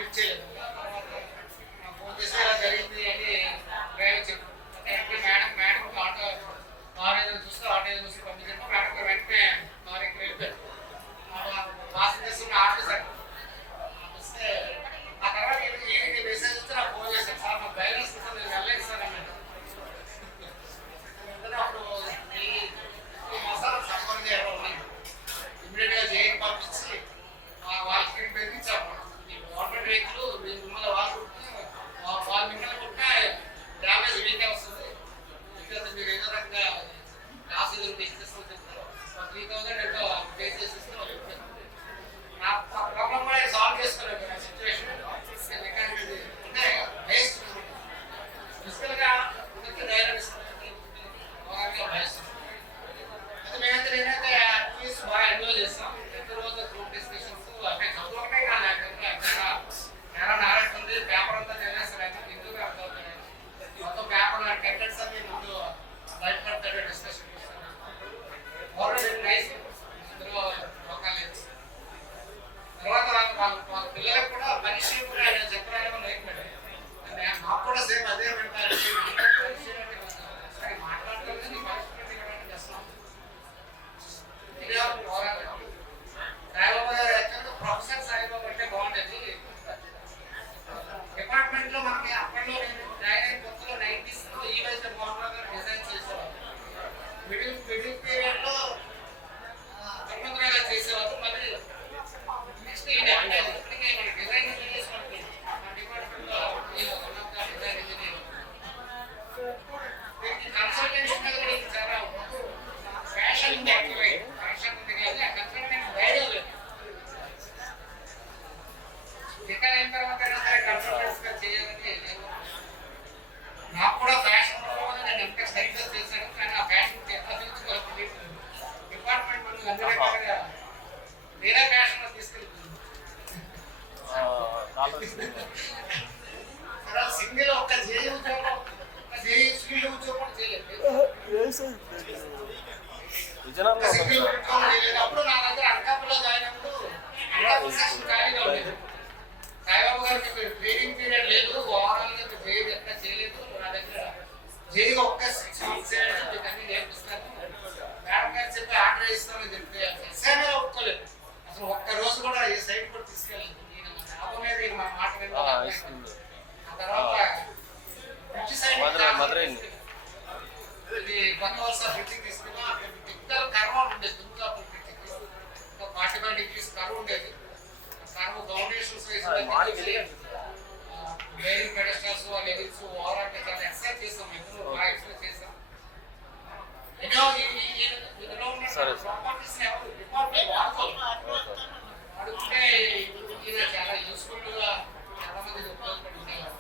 కాంట్రవర్సీగా చేయాలని నాకు కూడా ఫ్యాషన్ నేను ఎంటెక్ సైన్స్ చేశాను, కానీ ఆ ఫ్యాషన్ డిపార్ట్మెంట్ వాళ్ళు అన్ని రకాలుగా వేరే ఫ్యాషన్లో తీసుకెళ్తుంది. సింగిల్ ఒక్క జేఈ ఉద్యోగం, ఒక జేఈ ఫీల్డ్ ఉద్యోగం చేయలేదు. అప్పుడు నా దగ్గర అనకాపల్లిలో జాయిన్ అప్పుడు ఖాళీగా ఉండేది. సాయిబాబు గారికి ట్రైనింగ్ పీరియడ్ లేదు, ఓవరాల్గా జేఈ ఎట్లా చేయలేదు. నా దగ్గర జేఈ ఒక్క 6 months మీకు అన్ని నేర్పిస్తాను, మేడం గారు చెప్పి ఆర్డర్ ఇస్తామని చెప్తే ఎస్ఐనే ఒప్పుకోలేదు. అసలు ఒక్క రోజు కూడా ఈ సైట్ కూడా తీసుకెళ్ళలేదు. నేను లాభం మీద మా మాట విన్నాను. ఆ తర్వాత బ్రిడ్జి సైడ్ ఇది కొత్త వలస బ్రిడ్జి తీసుకున్నా. అక్కడ పెద్ద కర్వ ఉండేది, దుర్గాపూర్ బ్రిడ్జి 45 degrees కర్వ్ ఉండేది. Curve foundations bearing pedestals levels overall చాలా ఎక్సర్సైజ్ చేస్తాం. ఎప్పుడు బాగా ఎక్సర్సైజ్ చేస్తాం. ప్రాపర్టీస్ అడుగుతుంటే చాలా యూస్ఫుల్ గా చాలా మంది ఉపయోగపడి ఉండేవారు.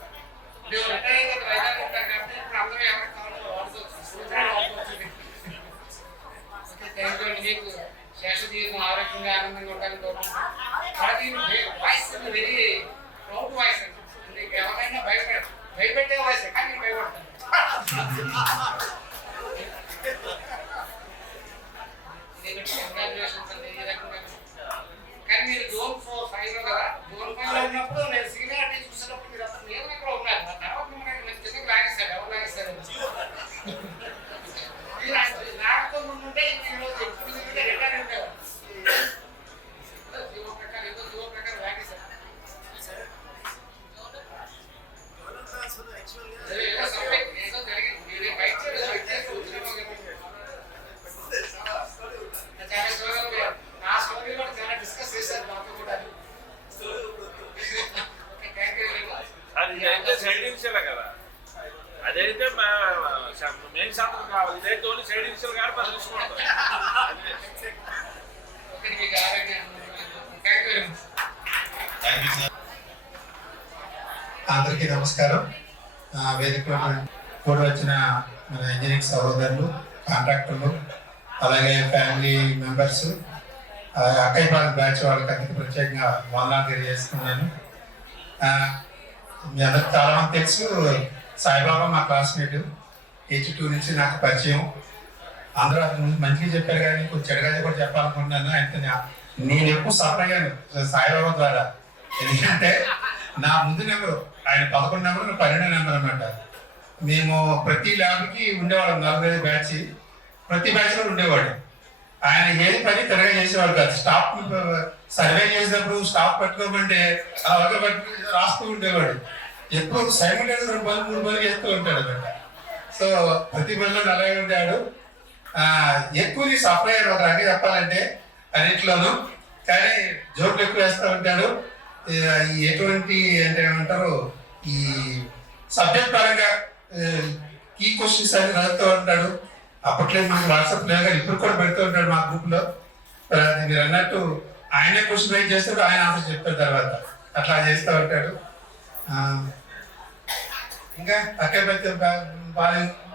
రిటైర్ అయితే వైజాగ్ ఉంటారు కాబట్టి ఇప్పుడు అందరూ ఎవరికి కావాలో వాడుకోవచ్చు. మీకు శేష జీవితం ఆరోగ్యంగా ఆనందంగా ఉండాలని కోరుకుంటున్నాను. వాయిస్ వెరీ ప్రౌడ్ వాయిస్ అండి. మీకు ఎవరైనా భయపెట్టే వాయిస్ కానీ నేను భయపడతాను. కంగ్రాచులేషన్స్ అండి. ఈ రకంగా కానీ మీరు జోన్ 4-5 కదా, జోన్ 5 ఉన్నప్పుడు నేను సీనియారిటీ చూసినప్పుడు మీరు అసలు నేను ఎక్కడ ఉన్నారు. ఆ తర్వాత నేను కిందకి లాగేస్తాడు, ఎవరు లాగేస్తారు నాకు ఉంటే ఈరోజు ఎప్పుడు రిటైర్ ఉండేవారు. జీవో ప్రకారం లాగేశారు. ఏదో జరిగింది. మీరు బయట చాలా స్టోరీలు నా స్టోరీ కూడా చాలా డిస్కస్ చేశారు మాతో కూడా. సైడ్ ఇన్షియల్ కదా, అదైతే మెయిన్ శాతం కావాలి. ఇదైతే ఓన్లీ సైడ్ ఇన్షియల్ కానీ బదిలించుకుంటాం. అందరికీ నమస్కారం. వేదిక కూడా వచ్చిన మన ఇంజనీరింగ్ సహోదరులు, కాంట్రాక్టర్లు, అలాగే ఫ్యామిలీ మెంబర్స్, అక్కయ్యపాలెం బ్యాచ్ వాళ్ళకి అందరికీ ప్రత్యేకంగా వందనాలు తెలియజేస్తున్నాను. మీ అందరికి చాలా మంది తెలుసు, సాయిబాబా మా క్లాస్మేట్, H2 నుంచి నాకు పరిచయం. అందరూ అది మంచిగా చెప్పారు కానీ కొంచెం చెడుగా కూడా చెప్పాలనుకుంటున్నాను. అయితే నేను ఎక్కువ సఫర్ అయ్యాను సాయిబాబా ద్వారా. ఎందుకంటే నా ముందు నెంబరు ఆయన 11 నెంబర్, 12 నెంబర్ అన్నమాట. మేము ప్రతి ల్యాబ్కి ఉండేవాళ్ళం, 45 బ్యాచ్, ప్రతి బ్యాచ్లో ఉండేవాడు. ఆయన ఏది పని తిరగా చేసేవాడు కాదు. స్టాఫ్ సర్వే చేసినప్పుడు స్టాఫ్ పెట్టుకోమంటే అలాగే పట్టుకు రాస్తూ ఉండేవాడు. ఎప్పుడు సైమల్టేనియస్ 2 పనులు 3 పనులు చేస్తూ ఉంటాడు అనమాట. సో ప్రతి పనిలో అలాగే ఉంటాడు. ఎక్కువ సఫర్ అయ్యాడు ఒక రకంగా చెప్పాలంటే అన్నింటిలోనూ. కానీ జోకులు ఎక్కువ వేస్తూ ఉంటాడు. ఎటువంటి అంటే ఏమంటారు, ఈ సబ్జెక్ట్ పరంగా కీ క్వశ్చన్స్ అని రాస్తూ ఉంటాడు. అప్పట్లో మనకి వాట్సాప్ లేదు కానీ ఇప్పుడు కూడా పెడుతూ ఉంటాడు మా గ్రూప్లో. మీరు అన్నట్టు ఆయనే క్వశ్చన్ రైజ్ చేస్తాడు, ఆయన ఆన్సర్ చెప్తాడు తర్వాత. అట్లా చేస్తూ ఉంటాడు. ఇంకా అక్కడే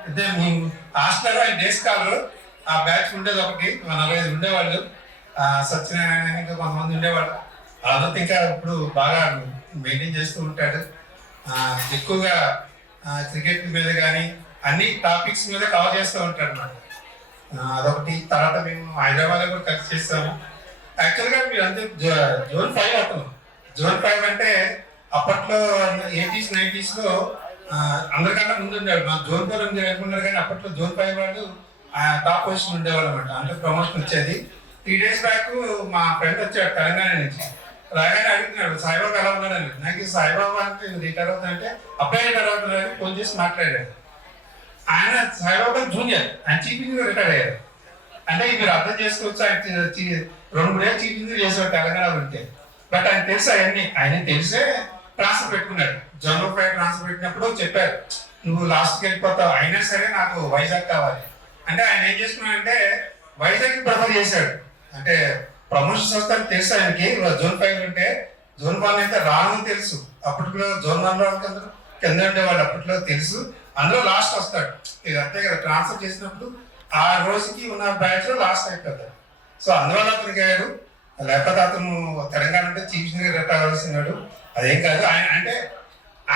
అంటే హాస్టల్లో ఆయన డేస్ కాలరు ఆ బ్యాచ్ ఉండేది ఒకటి, 45 ఉండేవాళ్ళు. సత్యనారాయణ ఇంకా కొంతమంది ఉండేవాళ్ళు. అదంతా ఇంకా ఇప్పుడు బాగా మెయింటైన్ చేస్తూ ఉంటాడు. ఎక్కువగా క్రికెట్ మీద కానీ అన్ని టాపిక్స్ మీద కవర్ చేస్తూ ఉంటాడు అన్నమాట. అదొకటి. తర్వాత మేము హైదరాబాద్లో కూడా కలిసి చేస్తాము. యాక్చువల్గా మీరు అంతే జోన్ 5 అవుతాం. జోన్ 5 అంటే అప్పట్లో 80s 90s అందరికన్నా ముందు ఉండేవాడు. మా జోన్ 4 ఉంది అనుకున్నారు కానీ అప్పట్లో జోన్ 5 వాళ్ళు టాప్ పొజిషన్ ఉండేవాళ్ళు అనమాట. అంటే ప్రమోషన్ వచ్చేది. 3 days బ్యాక్ మా ఫ్రెండ్ వచ్చాడు తెలంగాణ నుంచి. రాగానే అడుగుతున్నాడు సాయిబాబా ఎలా ఉన్నాడని. నాకు సాయిబాబా అంటే రిటైర్ అవుతుందంటే అప్పుడే రిటైర్ అవుతున్నాడని ఫోన్ చేసి మాట్లాడాడు. ఆయన సాయిబాబా జూనియర్, ఆయన చీఫ్ ఇంజనీర్ రిటైర్ అయ్యారు. అంటే మీరు అర్థం చేసుకోవచ్చు, ఆయన 2-3 ఏళ్ళు చీఫ్ ఇంజనీర్ చేసేవాడు తెలంగాణలో ఉంటే. బట్ ఆయన తెలుసు అవన్నీ, ఆయన తెలిసే ట్రాన్స్ఫర్ పెట్టుకున్నాడు. జోన్ 5 ట్రాన్స్ఫర్ పెట్టినప్పుడు చెప్పారు నువ్వు లాస్ట్కి వెళ్ళిపోతావు, అయినా సరే నాకు వైజాగ్ కావాలి అంటే ఆయన ఏం చేసుకున్నాడంటే వైజాగ్ ప్రిఫర్ చేశాడు. అంటే ప్రమోషన్స్ వస్తాయని తెలుసు ఆయనకి. జోన్ 5 ఉంటే జోన్ 1 అయితే రాను తెలుసు. అప్పట్లో జోన్ 1 వాళ్ళకి అందరూ కింద ఉండేవాళ్ళు అప్పట్లో తెలుసు. అందులో లాస్ట్ వస్తాడు, ఇది అంతే కదా. ట్రాన్స్ఫర్ చేసినప్పుడు ఆ రోజుకి ఉన్న బ్యాచ్ లో లాస్ట్ అయిపోతాడు. సో అందువల్ల అతనికి అయ్యాడు. లేకపోతే అతను తెలంగాణ అంటే చీఫ్ ఇంజనీర్ రిటైర్ అవ్వాల్సినాడు. అదేం కాదు, ఆయన అంటే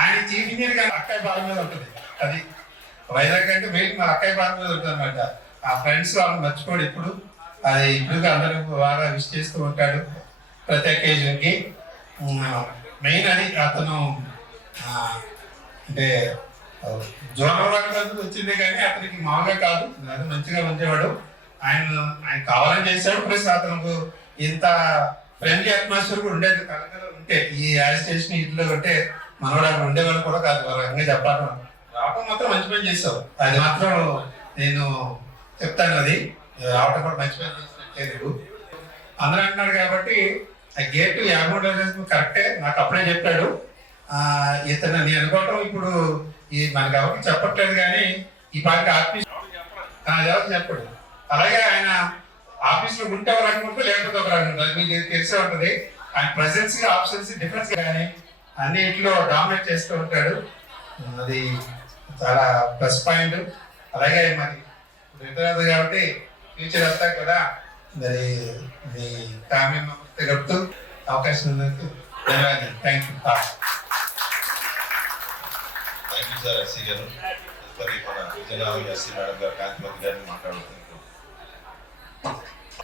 ఆయన చీఫ్ ఇంజనీర్ కానీ అక్కయ్య బాల మీద ఉంటుంది. అది వైజాగ్ అంటే మెయిన్ మా అక్కయ్య బాల మీద ఉంటుంది అనమాట. ఆ ఫ్రెండ్స్ వాళ్ళని మర్చిపోడు ఇప్పుడు. అది ఇప్పుడు అందరూ బాగా విష్ చేస్తూ ఉంటాడు ప్రతి అకేజన్కి. మెయిన్ అది అతను అంటే జోనల్ వర్క్ వచ్చిందే కానీ అతనికి మామూలుగా కాదు, అది మంచిగా ఉంచేవాడు. ఆయన కావాలని చేశాడు. ప్లస్ అతనికి ఇంత ఫ్రెండ్లీ అట్మాస్ఫియర్ కూడా ఉండేది కలకలో ఉంటే, ఈ యాజిటేషన్ ఇంట్లో ఉంటే మనవాడు అక్కడ ఉండేవాళ్ళు కూడా కాదు. వాళ్ళ రకంగా చెప్పాలి, రావటం మాత్రం మంచి పని చేసావు. అది మాత్రం నేను చెప్తాను. అది రావటం కూడా మంచి పని చేసినట్టు అందరూ అంటున్నారు కాబట్టి ఆ గేట్ 53 కరెక్టే. నాకు అప్పుడే చెప్పాడు. ఇతను నేను అనుకోవటం ఇప్పుడు ఈ మనకి ఎవరికి చెప్పట్లేదు కానీ ఈ పార్టీ ఆఫీస్ ఎవరికి చెప్పడు. అలాగే ఆయన ఆఫీస్లో ఉంటే ఒక రకంగా ఉంటుంది, లేకపోతే ఒక రకంగా ఉంటుంది. మీకు తెలిసే ఉంటుంది. ఆయన ప్రెసెన్స్ ఆప్షన్స్ డిఫరెన్స్ కానీ అన్నింటిలో డామినేట్ చేస్తూ ఉంటాడు. అది చాలా ప్లస్ పాయింట్. అలాగే మరి రిటైర్ కాబట్టి ఫ్యూచర్ వస్తాయి కదా, మరి మీ ఫ్యామిలీ మెంబర్స్ గడుపుతూ అవకాశం ఉన్నందుకు ధన్యవాదాలు. Thank you. Thank you sir SC గారు. మన విజయనగరం ఎస్సీ మేడం గారు కాంతిమతి గారిని మాట్లాడుతున్నారు.